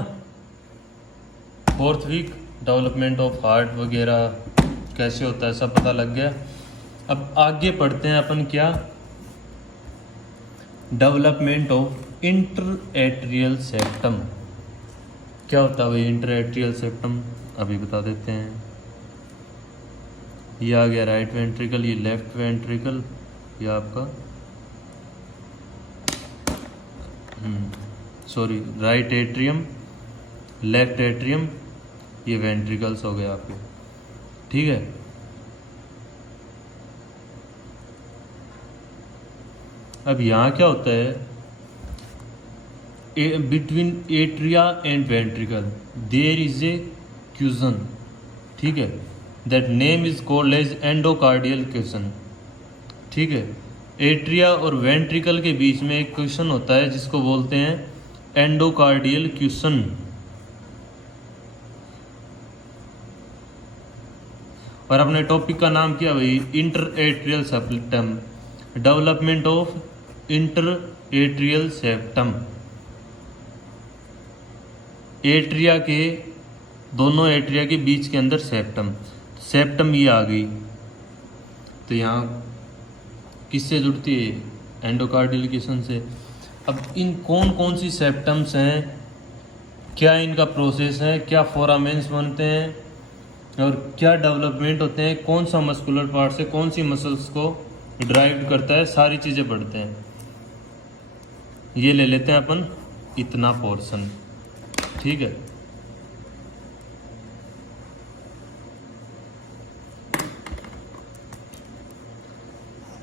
4th week, development of heart वगैरह कैसे होता है सब पता लग गया। अब आगे पढ़ते हैं अपन क्या? Development of interatrial septum. क्या होता है भाई इंटरएट्रियल सेप्टम? अभी बता देते हैं। ये आ गया राइट वेंट्रिकल, ये लेफ्ट वेंट्रिकल, ये आपका राइट एट्रियम, लेफ्ट एट्रियम, ये वेंट्रिकल्स हो गए आपके। ठीक है, अब यहाँ क्या होता है? Between atria and ventricle there is a cushion. ठीक है, that name is called as endocardial cushion. ठीक है, एट्रिया और वेंट्रिकल के बीच में एक क्वेश्चन होता है जिसको बोलते हैं एंडोकार्डियल क्वेश्चन। और अपने टॉपिक का नाम क्या भाई? Interatrial septum, development of interatrial septum. Atria के दोनों एट्रिया के बीच के अंदर सेप्टम, सेप्टम ये आ गई, तो यहाँ किससे जुड़ती है? एंडोकार्डियल क्वेश्चन से। अब इन कौन कौन सी सेप्टम्स हैं, क्या इनका प्रोसेस है, क्या फोरामेंस बनते हैं और क्या डेवलपमेंट होते हैं, कौन सा मस्कुलर पार्ट से कौन सी मसल्स को ड्राइव करता है, सारी चीज़ें पढ़ते हैं। ये ले लेते हैं अपन इतना पोर्शन। ठीक है,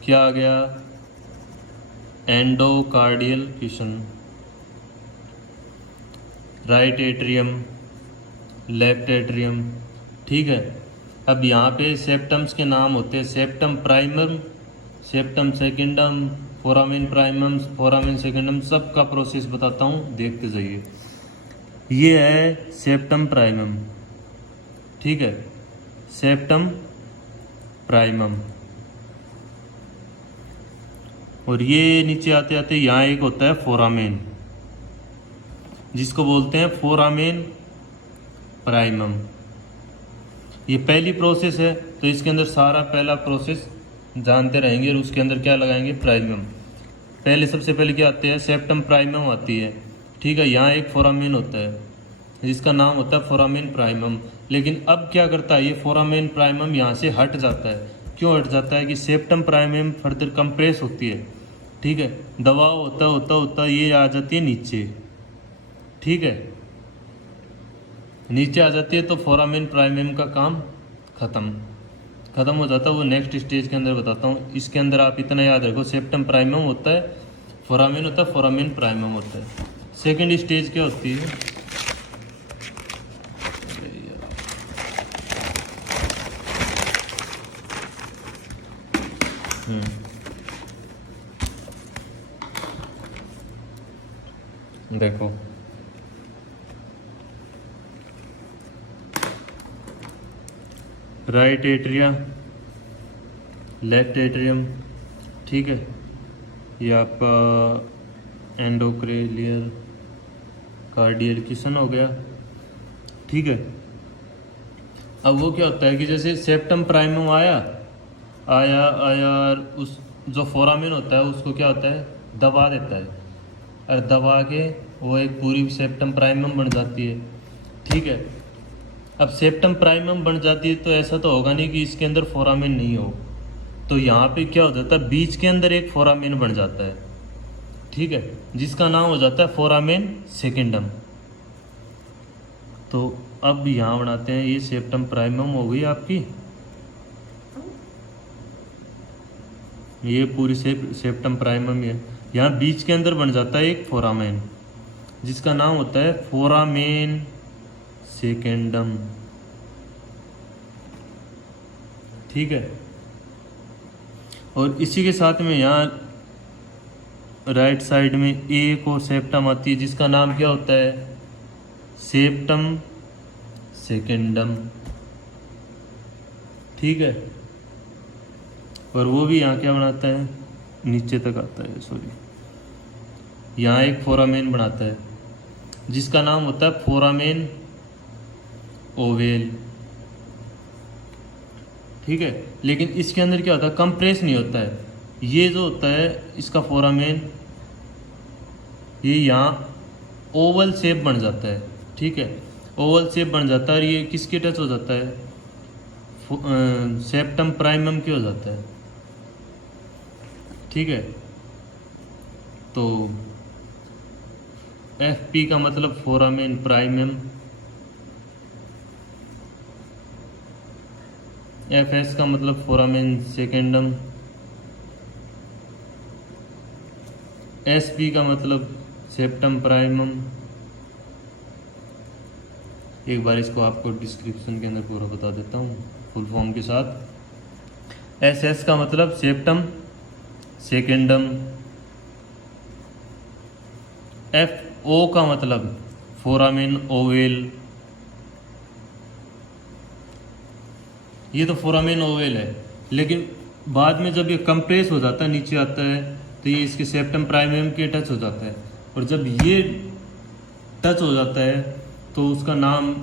क्या आ गया? Endocardial question, right atrium, left atrium. ठीक है, अब यहाँ पे सेप्टम्स के नाम होते हैं septum primum, septum secundum, foramen primum, foramen secundum, सब का प्रोसेस बताता हूँ, देखते जाइए। ये है सेप्टम प्राइमम। ठीक है, सेप्टम प्राइमम और ये नीचे आते आते यहाँ एक होता है फोरामेन, जिसको बोलते हैं फोरामेन प्राइमम। ये पहली प्रोसेस है, तो इसके अंदर सारा पहला प्रोसेस जानते रहेंगे और उसके अंदर क्या लगाएंगे, प्राइमम। पहले सबसे पहले क्या आते हैं, सेप्टम प्राइमम आती है, ठीक है। यहाँ एक फोरामेन होता है जिसका नाम होता है फोरामेन प्राइमम। लेकिन अब क्या करता है, ये फोरामेन प्राइमम यहाँ से हट जाता है। क्यों हट जाता है कि सेप्टम प्राइमम फर्दर कंप्रेस होती है, ठीक है। दबाव होता होता होता ये आ जाती है नीचे, ठीक है, नीचे आ जाती है, तो फोरामेन प्राइमम का काम खत्म हो जाता है। वो नेक्स्ट स्टेज के अंदर बताता हूँ। इसके अंदर आप इतना याद रखो, सेप्टम प्राइमम होता है, फोरामेन होता है, फोरामेन प्राइमम होता है। सेकेंड स्टेज क्या होती है, देखो राइट एट्रिया, लेफ्ट एट्रियम, ठीक है। ये आपका एंडोक्रेलियर कार्डियल किशन हो गया, ठीक है। अब वो क्या होता है कि जैसे सेप्टम प्राइमम आया और उस जो फोरामेन होता है उसको क्या होता है, दबा देता है, और दबा के वो एक पूरी सेप्टम प्राइमम बन जाती है, ठीक है। अब सेप्टम प्राइमम बन जाती है तो ऐसा तो होगा नहीं कि इसके अंदर फोरामेन नहीं हो, तो यहाँ पे क्या हो जाता है, बीच के अंदर एक फोरामेन बन जाता है, ठीक है, जिसका नाम हो जाता है फोरामेन सेकेंडम। तो अब यहाँ बनाते हैं, ये सेप्टम प्राइमम हो गई आपकी, ये पूरी सेप्टम प्राइमम है। यहाँ बीच के अंदर बन जाता है एक फोरामेन जिसका नाम होता है फोरामेन सेकेंडम, ठीक है। और इसी के साथ में यहाँ राइट साइड में एक और सेप्टम आती है जिसका नाम क्या होता है, सेप्टम सेकेंडम, ठीक है। और वो भी यहाँ क्या बनाता है, नीचे तक आता है, सॉरी, यहाँ एक फोरामेन बनाता है जिसका नाम होता है फोरामेन ओवेल, ठीक है। लेकिन इसके अंदर क्या होता है, कंप्रेस नहीं होता है। ये जो होता है इसका फोरामेन, ये यहाँ ओवल शेप बन जाता है, ठीक है, ओवल शेप बन जाता है। और ये किसके टच हो जाता है, सेप्टम प्राइमम के हो जाता है, ठीक है। तो एफ पी का मतलब फोरामेन प्राइमम, एफ एस का मतलब फोरामेन सेकेंडम, एस पी का मतलब सेप्टम प्राइमम। एक बार इसको आपको डिस्क्रिप्शन के अंदर पूरा बता देता हूँ फुल फॉर्म के साथ। एस एस का मतलब सेप्टम सेकेंडम, एफ ओ का मतलब फोरामेन ओवेल, ये तो फोरामेन ओवेल है। लेकिन बाद में जब ये कंप्रेस हो जाता है, नीचे आता है, तो ये इसके सेप्टम प्राइमम के टच हो जाता है। और जब ये टच हो जाता है तो उसका नाम,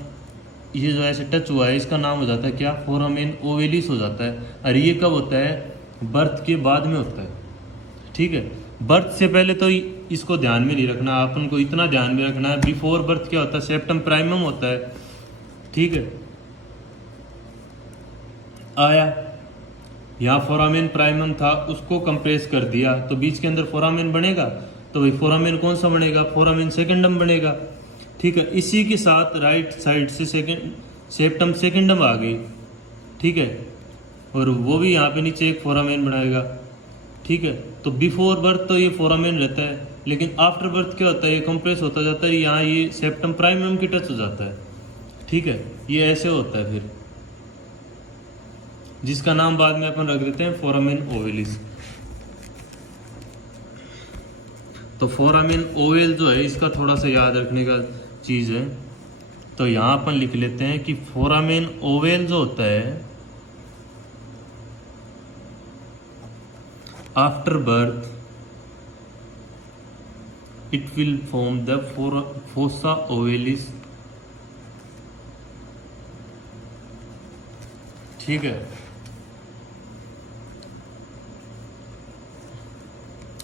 ये जो ऐसे टच हुआ है इसका नाम हो जाता है क्या, फोरामेन ओवेलिस हो जाता है। और ये कब होता है, बर्थ के बाद में होता है, ठीक है। बर्थ से पहले तो इसको ध्यान में नहीं रखना, अपन को इतना ध्यान में रखना है, बिफोर बर्थ क्या होता है, सेप्टम प्राइमम होता है, ठीक है। आया यहाँ फोरामेन प्राइमम था, उसको कंप्रेस कर दिया, तो बीच के अंदर फोरामेन बनेगा, तो भाई फोरामेन कौन सा बनेगा, फोरामेन सेकेंडम बनेगा, ठीक है। इसी के साथ राइट साइड से सेप्टम सेकेंडम आ गई, ठीक है। और वो भी यहाँ पे नीचे एक फोरामेन बनाएगा, ठीक है। तो बिफोर बर्थ तो ये फोरामेन रहता है, लेकिन आफ्टर बर्थ क्या होता है, ये कंप्रेस होता जाता है, यहाँ ये सेप्टम प्राइमम की टच हो जाता है, ठीक है। ये ऐसे होता है फिर, जिसका नाम बाद में अपन रख देते हैं फोरामेन ओवेलिस। तो फोरामेन ओवेल जो है इसका थोड़ा सा याद रखने का चीज़ है, तो यहाँ अपन लिख लेते हैं कि फोरामेन ओवेल जो होता है after birth it will form the fossa ovalis. ठीक है,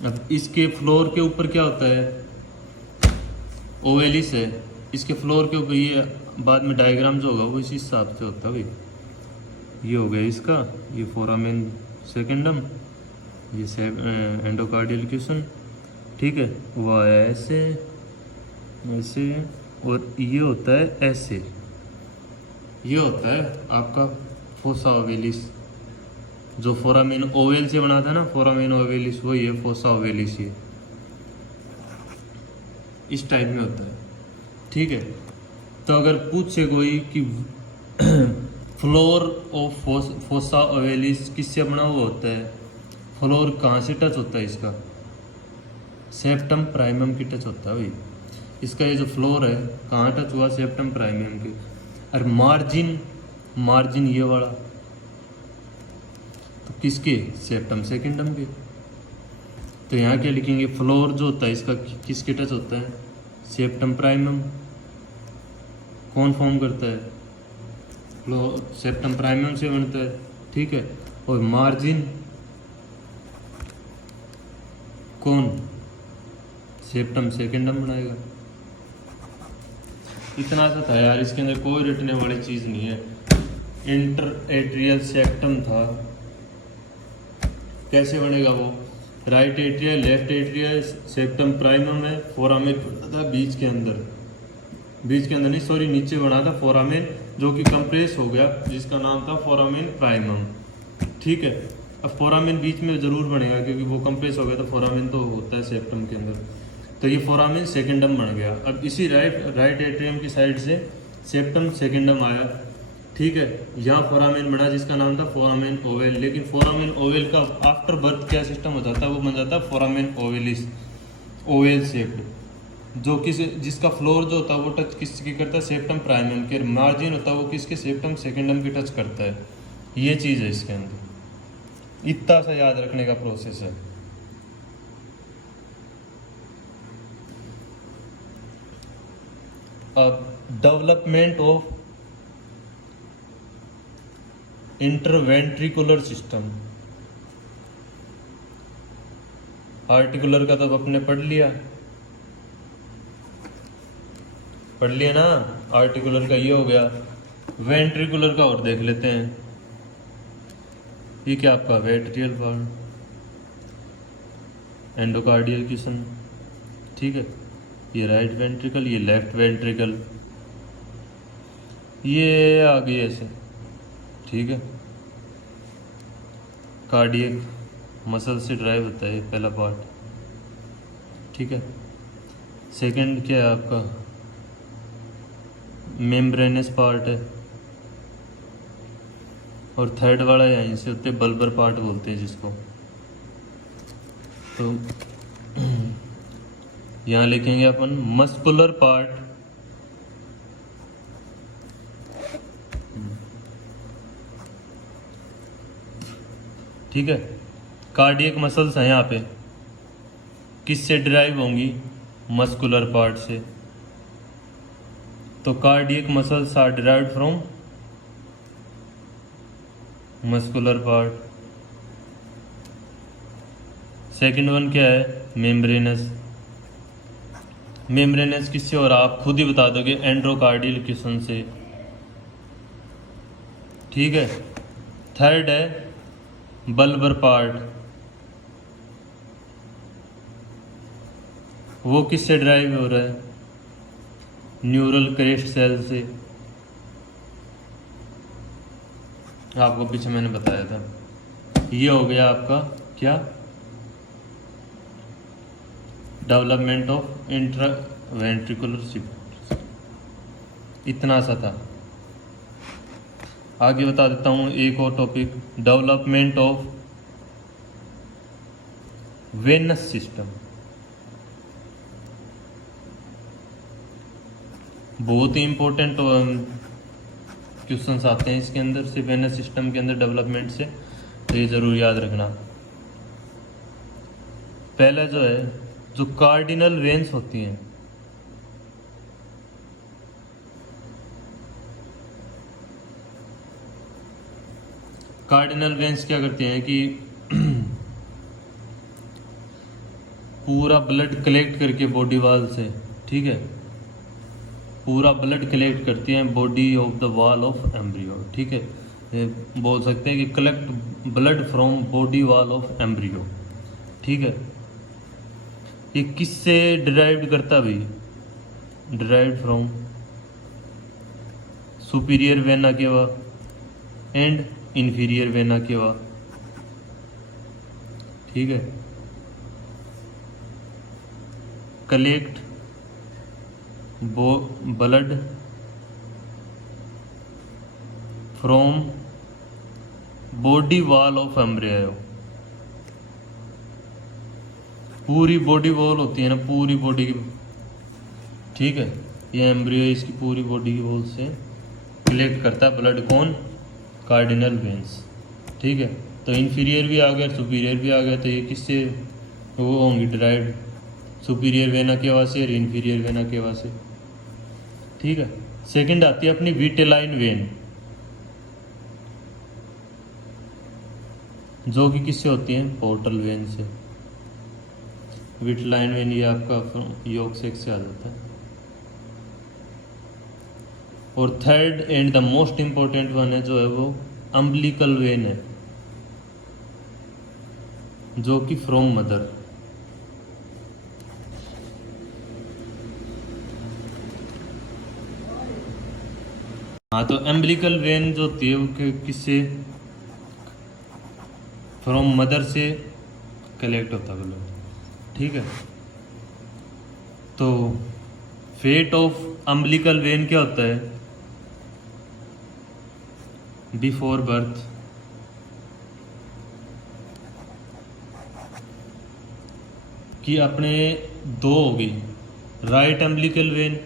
अब इसके फ्लोर के ऊपर क्या होता है, ओवेलिस है, इसके फ्लोर के ऊपर ये बाद में डायग्राम जो होगा वो इसी हिसाब से होता है भाई। ये हो गया इसका, ये फोरामेन सेकेंडम, ये एंडोकार्डियल क्यूसन। ठीक है, वो आया ऐसे ऐसे, और ये होता है ऐसे, ये होता है आपका फोसा ओवेलिस। जो फोरामेन ओवेल से बना था ना, फोरामेन ओवेलिस, वही है फोसा ओवेलिस। ये इस टाइप में होता है। ठीक है, तो अगर पूछे कोई कि फ्लोर ऑफ फोसा ओवेलिस किससे बना हुआ होता है, फ्लोर कहाँ से टच होता है इसका, सेप्टम प्राइमम की टच होता है भाई। इसका ये जो फ्लोर है कहाँ टच हुआ, सेप्टम प्राइमम के। और मार्जिन, मार्जिन ये वाला तो किसके, सेप्टम सेकेंडम के। तो यहाँ क्या लिखेंगे, फ्लोर जो होता है इसका किसके टच होता है, सेप्टम प्राइमम। कौन फॉर्म करता है, फ्लोर सेप्टम प्राइमम से बनता है। ठीक है, और मार्जिन कौन, सेप्टम सेकेंडम बनाएगा। इतना सा था यार, इसके अंदर कोई रटने वाली चीज़ नहीं है। इंटर एट्रियल सेप्टम था, कैसे बनेगा वो, right atrial left atrial septum primum है, फोरामेन था बीच के अंदर, बीच के अंदर नहीं सॉरी नीचे बना था फोरामेन, जो कि कंप्रेस हो गया, जिसका नाम था फोरामेन प्राइमम। ठीक है, अब फोरामेन बीच में जरूर बनेगा क्योंकि वो कंप्रेस हो गया, तो फोरामेन तो होता है सेप्टम के अंदर, तो ये फोरामेन सेकेंडम बन गया। अब इसी राइट एट्रियम की साइड से सेप्टम सेकेंडम आया। ठीक है, यहाँ फोरामेन बना जिसका नाम था फोरामेन ओवेल। लेकिन फोरामेन ओवेल का आफ्टर बर्थ क्या सिस्टम हो जाता है, वो बन जाता है फोरामेन ओवेलिस, ओवेल शेप्ड, जो किस जिसका फ्लोर जो होता है वो टच किसकी करता है, सेप्टम प्राइमम के। मार्जिन होता है वो किसके, सेप्टम सेकेंडम की टच करता है। ये चीज़ है इसके अंदर, इतना सा याद रखने का प्रोसेस है। अब development of interventricular system, articular का तो अपने पढ़ लिया ना, आर्टिकुलर का ये हो गया। वेंट्रिकुलर का और देख लेते हैं, ये क्या आपका वेंट्रियल पार्ट, एंडोकार्डियल क्यूसन। ठीक है, ये राइट वेंट्रिकल, ये लेफ्ट वेंट्रिकल, ये आगे ऐसे। ठीक है, कार्डियक मसल से ड्राइव होता है पहला पार्ट। ठीक है, सेकंड क्या है आपका, मेम्ब्रेनस पार्ट है, और थर्ड वाला यहीं से होते बल्बर पार्ट बोलते हैं जिसको। तो यहाँ लिखेंगे अपन मस्कुलर पार्ट, ठीक है। कार्डियक मसल्स हैं यहाँ पे, किससे ड्राइव होंगी, मस्कुलर पार्ट से। तो cardiac muscles are derived from muscular part. Second one क्या है, मेम्ब्रेनस। मेम्ब्रेनस किससे हो रहा, आप खुद ही बता दोगे, एंड्रोकार्डियल क्यूसन से। ठीक है, थर्ड है बल्बर पार्ट, वो किससे ड्राइव हो रहा है, न्यूरल क्रेस्ट सेल से। आपको पीछे मैंने बताया था। ये हो गया आपका क्या, डेवलपमेंट ऑफ इंट्रावेंट्रिकुलर सिस्टम, इतना सा था। आगे बता देता हूँ एक और topic, development of venous system. बहुत ही इंपॉर्टेंट क्वेश्चंस आते हैं इसके अंदर से, वेनस सिस्टम के अंदर डेवलपमेंट से, तो ये ज़रूर याद रखना। पहला जो है जो कार्डिनल वेन्स होती हैं, कार्डिनल वेन्स क्या करती हैं कि पूरा ब्लड कलेक्ट करके बॉडी वॉल से, ठीक है, पूरा ब्लड कलेक्ट करती हैं body of the wall of embryo, ठीक है। ये बोल सकते हैं कि collect blood from body wall of embryo, ठीक है। ये किससे डिराइव्ड करता भाई? Derived from superior vena cava and inferior vena cava, ठीक है। Collect blood from body wall of embryo, पूरी बॉडी वॉल होती है ना, पूरी बॉडी की, ठीक है। ये एम्ब्रियो इसकी पूरी बॉडी की वॉल से कलेक्ट करता है ब्लड, कौन? कार्डिनल वेन्स, ठीक है। तो इंफीरियर भी आ गया, सुपीरियर भी आ गया, तो ये किससे वो होंगी? डिराइव्ड सुपीरियर वेना केवा से और इंफीरियर वेना केवा से, ठीक है। सेकंड आती है अपनी विटेलाइन वेन, जो कि किससे होती है? पोर्टल वेन से। विटेलाइन वेन ये आपका योग से आ जाता है। और third and the most important one है जो है वो अम्बिलिकल वेन है, जो कि फ्रॉम मदर। हाँ, तो अम्बिलिकल वेन जो होती है वो किससे? फ्रॉम मदर से कलेक्ट होता है ब्लड, ठीक है। तो फेट ऑफ अम्बिलिकल वेन क्या होता है? बिफोर बर्थ कि अपने दो हो गई, right umbilical when,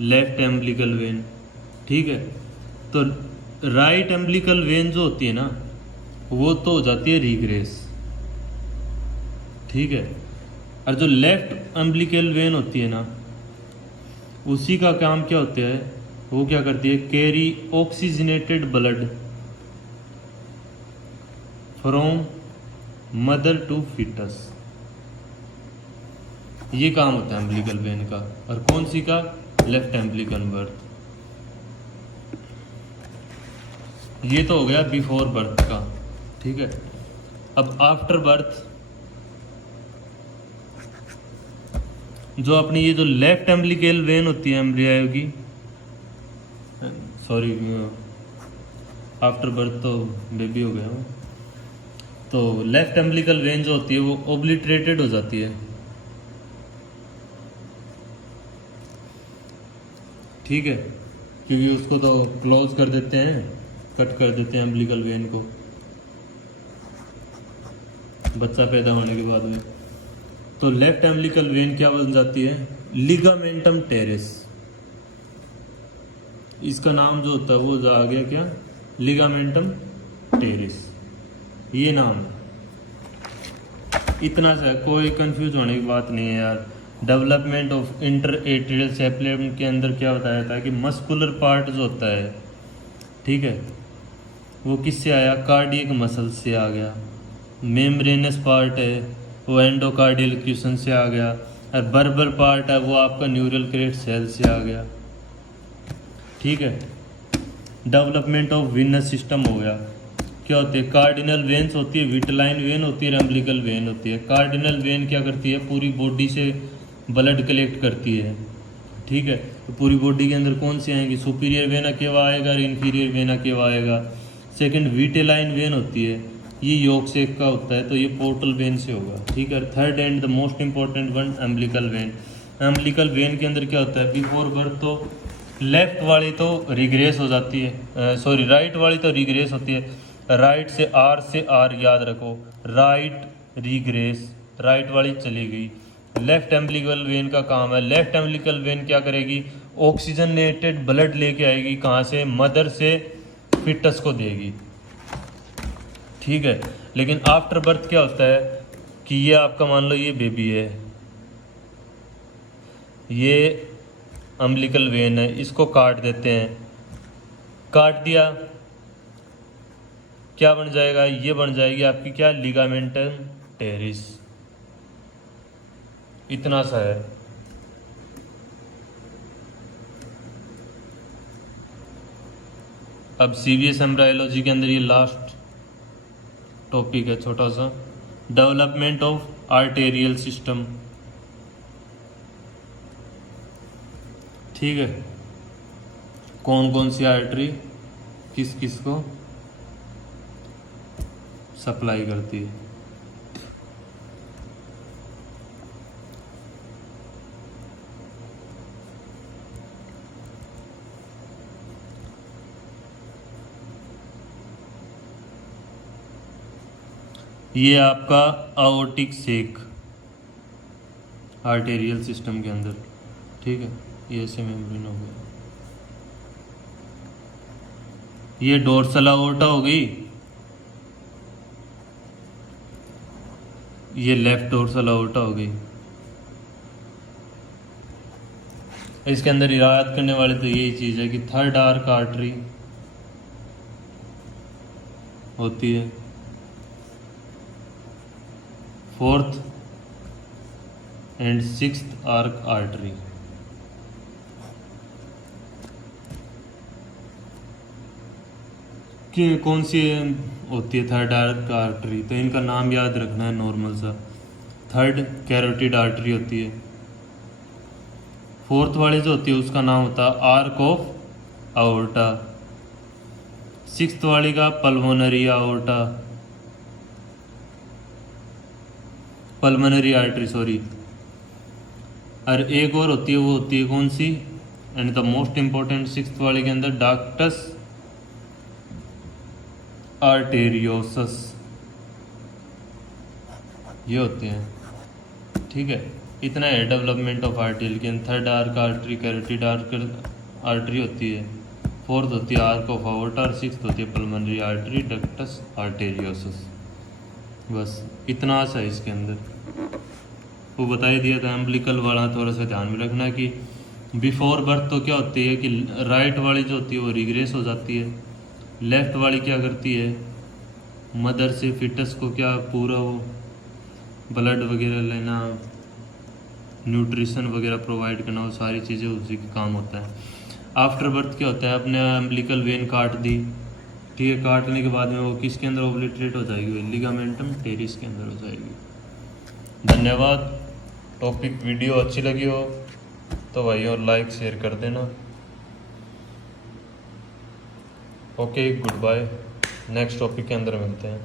left umbilical when, ठीक है। तो राइट एम्बिलिकल वेन जो होती है ना, वो तो हो जाती है रिग्रेस, ठीक है। और जो लेफ्ट एम्बिलिकल वेन होती है ना, उसी का काम क्या होता है? वो क्या करती है? Carry oxygenated blood from mother to fetus, ये काम होता है एम्बिलिकल वेन का। और कौन सी का? Left umbilical birth. ये तो हो गया बिफोर बर्थ का, ठीक है। अब आफ्टर बर्थ जो अपनी ये जो लेफ्ट एम्बिलिकल वेन होती है एम्ब्रियो की, सॉरी आफ्टर बर्थ तो बेबी हो गया वो, तो लेफ्ट एम्बिलिकल वेन जो होती है वो ओब्लिटरेटेड हो जाती है, ठीक है। क्योंकि उसको तो क्लोज कर देते हैं, कट कर देते हैं एम्बिलिकल वेन को बच्चा पैदा होने के बाद में। तो लेफ्ट एम्बिलिकल वेन क्या बन जाती है? Ligamentum terrace. इसका नाम जो होता है वो आ गया क्या? लिगामेंटम टेरेस, ये नाम है। इतना सा, कोई कंफ्यूज होने की बात नहीं है यार। डेवलपमेंट ऑफ इंटर एट्रियल सेप्लम के अंदर क्या बताया था कि मस्कुलर पार्ट जो होता है, ठीक है, वो किससे आया? कार्डियक मसल से आ गया। मेम्ब्रेनस पार्ट है वो एंडोकार्डियल क्यूसन से आ गया। और बर्बर पार्ट है वो आपका न्यूरल क्रेट सेल से आ गया, ठीक है। डेवलपमेंट ऑफ विनस सिस्टम हो गया। क्या होती है? कार्डिनल वेन्स होती है, विटेलाइन वेन होती है, एम्बिलिकल वेन होती है। कार्डिनल वेन क्या करती है? पूरी बॉडी से ब्लड कलेक्ट करती है, ठीक है। तो पूरी बॉडी के अंदर कौन सी आएंगी? सुपीरियर वेना केवा आएगा और इंफीरियर वेना केवा आएगा। सेकंड विटेलाइन वेन होती है, ये योग शेक का होता है, तो ये पोर्टल वेन से होगा, ठीक है। Third and the most important one umbilical when. Umbilical when के अंदर क्या होता है? बिफोर बर्थ तो लेफ्ट वाली तो रिग्रेस हो जाती है, सॉरी राइट वाली तो रिग्रेस होती है। राइट से आर याद रखो, राइट रिग्रेस, राइट वाली चली गई। लेफ्ट एम्बिलिकल वेन का काम है, लेफ्ट एम्बिलिकल वेन क्या करेगी? ऑक्सीजनेटेड ब्लड लेके आएगी, कहाँ से? मदर से फिटस को देगी, ठीक है। लेकिन आफ्टर बर्थ क्या होता है कि ये आपका मान लो ये बेबी है, ये अम्बिलिकल वेन है, इसको काट देते हैं। काट दिया, क्या बन जाएगा? ये बन जाएगी आपकी क्या? Ligamentum terrace. इतना सा है। अब सीवीएस एम्ब्रायोलॉजी के अंदर ये लास्ट टॉपिक है छोटा सा, डेवलपमेंट ऑफ आर्टेरियल सिस्टम। ठीक है, कौन कौन सी आर्टरी किस किस को सप्लाई करती है। ये आपका आयोटिक सेक आर्टेरियल सिस्टम के अंदर। ठीक है, ये ऐसे मेम्ब्रेन हो गया। ये डोर्सल आयोर्टा हो गई, ये लेफ्ट डोर्सल आयोर्टा हो गई। इसके अंदर याद करने वाली तो यही चीज़ है कि थर्ड आर्क आर्टरी होती है, fourth and sixth arc artery. कि कौन सी होती है थर्ड आर्क आर्टरी? तो इनका नाम याद रखना है नॉर्मल सा। थर्ड कैरोटिड आर्टरी होती है। फोर्थ वाली जो होती है उसका नाम होता है आर्क ऑफ आयोर्टा। सिक्स्थ वाली का pulmonary aorta, pulmonary artery sorry. और एक और होती है, वो होती है कौन सी? And the most important sixth वाले के अंदर डक्टस आर्टेरियोसस, ये होते हैं। ठीक है, इतना है डेवलपमेंट ऑफ आर्टेरियल के। Third arc artery carotid arc artery होती है, फोर्थ होती है आर्क ऑफ आयोर्टा और सिक्स्थ होती है पल्मोनरी आर्टरी डक्टस आर्टेरियोसस। बस इतना सा है इसके अंदर। वो बता ही दिया था। एम्बिलिकल वाला थोड़ा सा ध्यान में रखना कि बिफोर बर्थ तो क्या होती है कि राइट वाली जो होती है वो रिग्रेस हो जाती है, लेफ्ट वाली क्या करती है, मदर से फिटस को क्या पूरा वो ब्लड वगैरह लेना, न्यूट्रिशन वगैरह प्रोवाइड करना, वो सारी चीज़ें उसी का काम होता है। आफ्टर बर्थ क्या होता है, अपने एम्बिलिकल वेन काट दी, ठीक है, काटने के बाद में वो किसके अंदर ओब्लिटरेट हो जाएगी? लिगामेंटम टेरिस के अंदर हो जाएगी। धन्यवाद। टॉपिक वीडियो अच्छी लगी हो तो भाई और लाइक शेयर कर देना। Okay, goodbye. Next topic के अंदर मिलते हैं।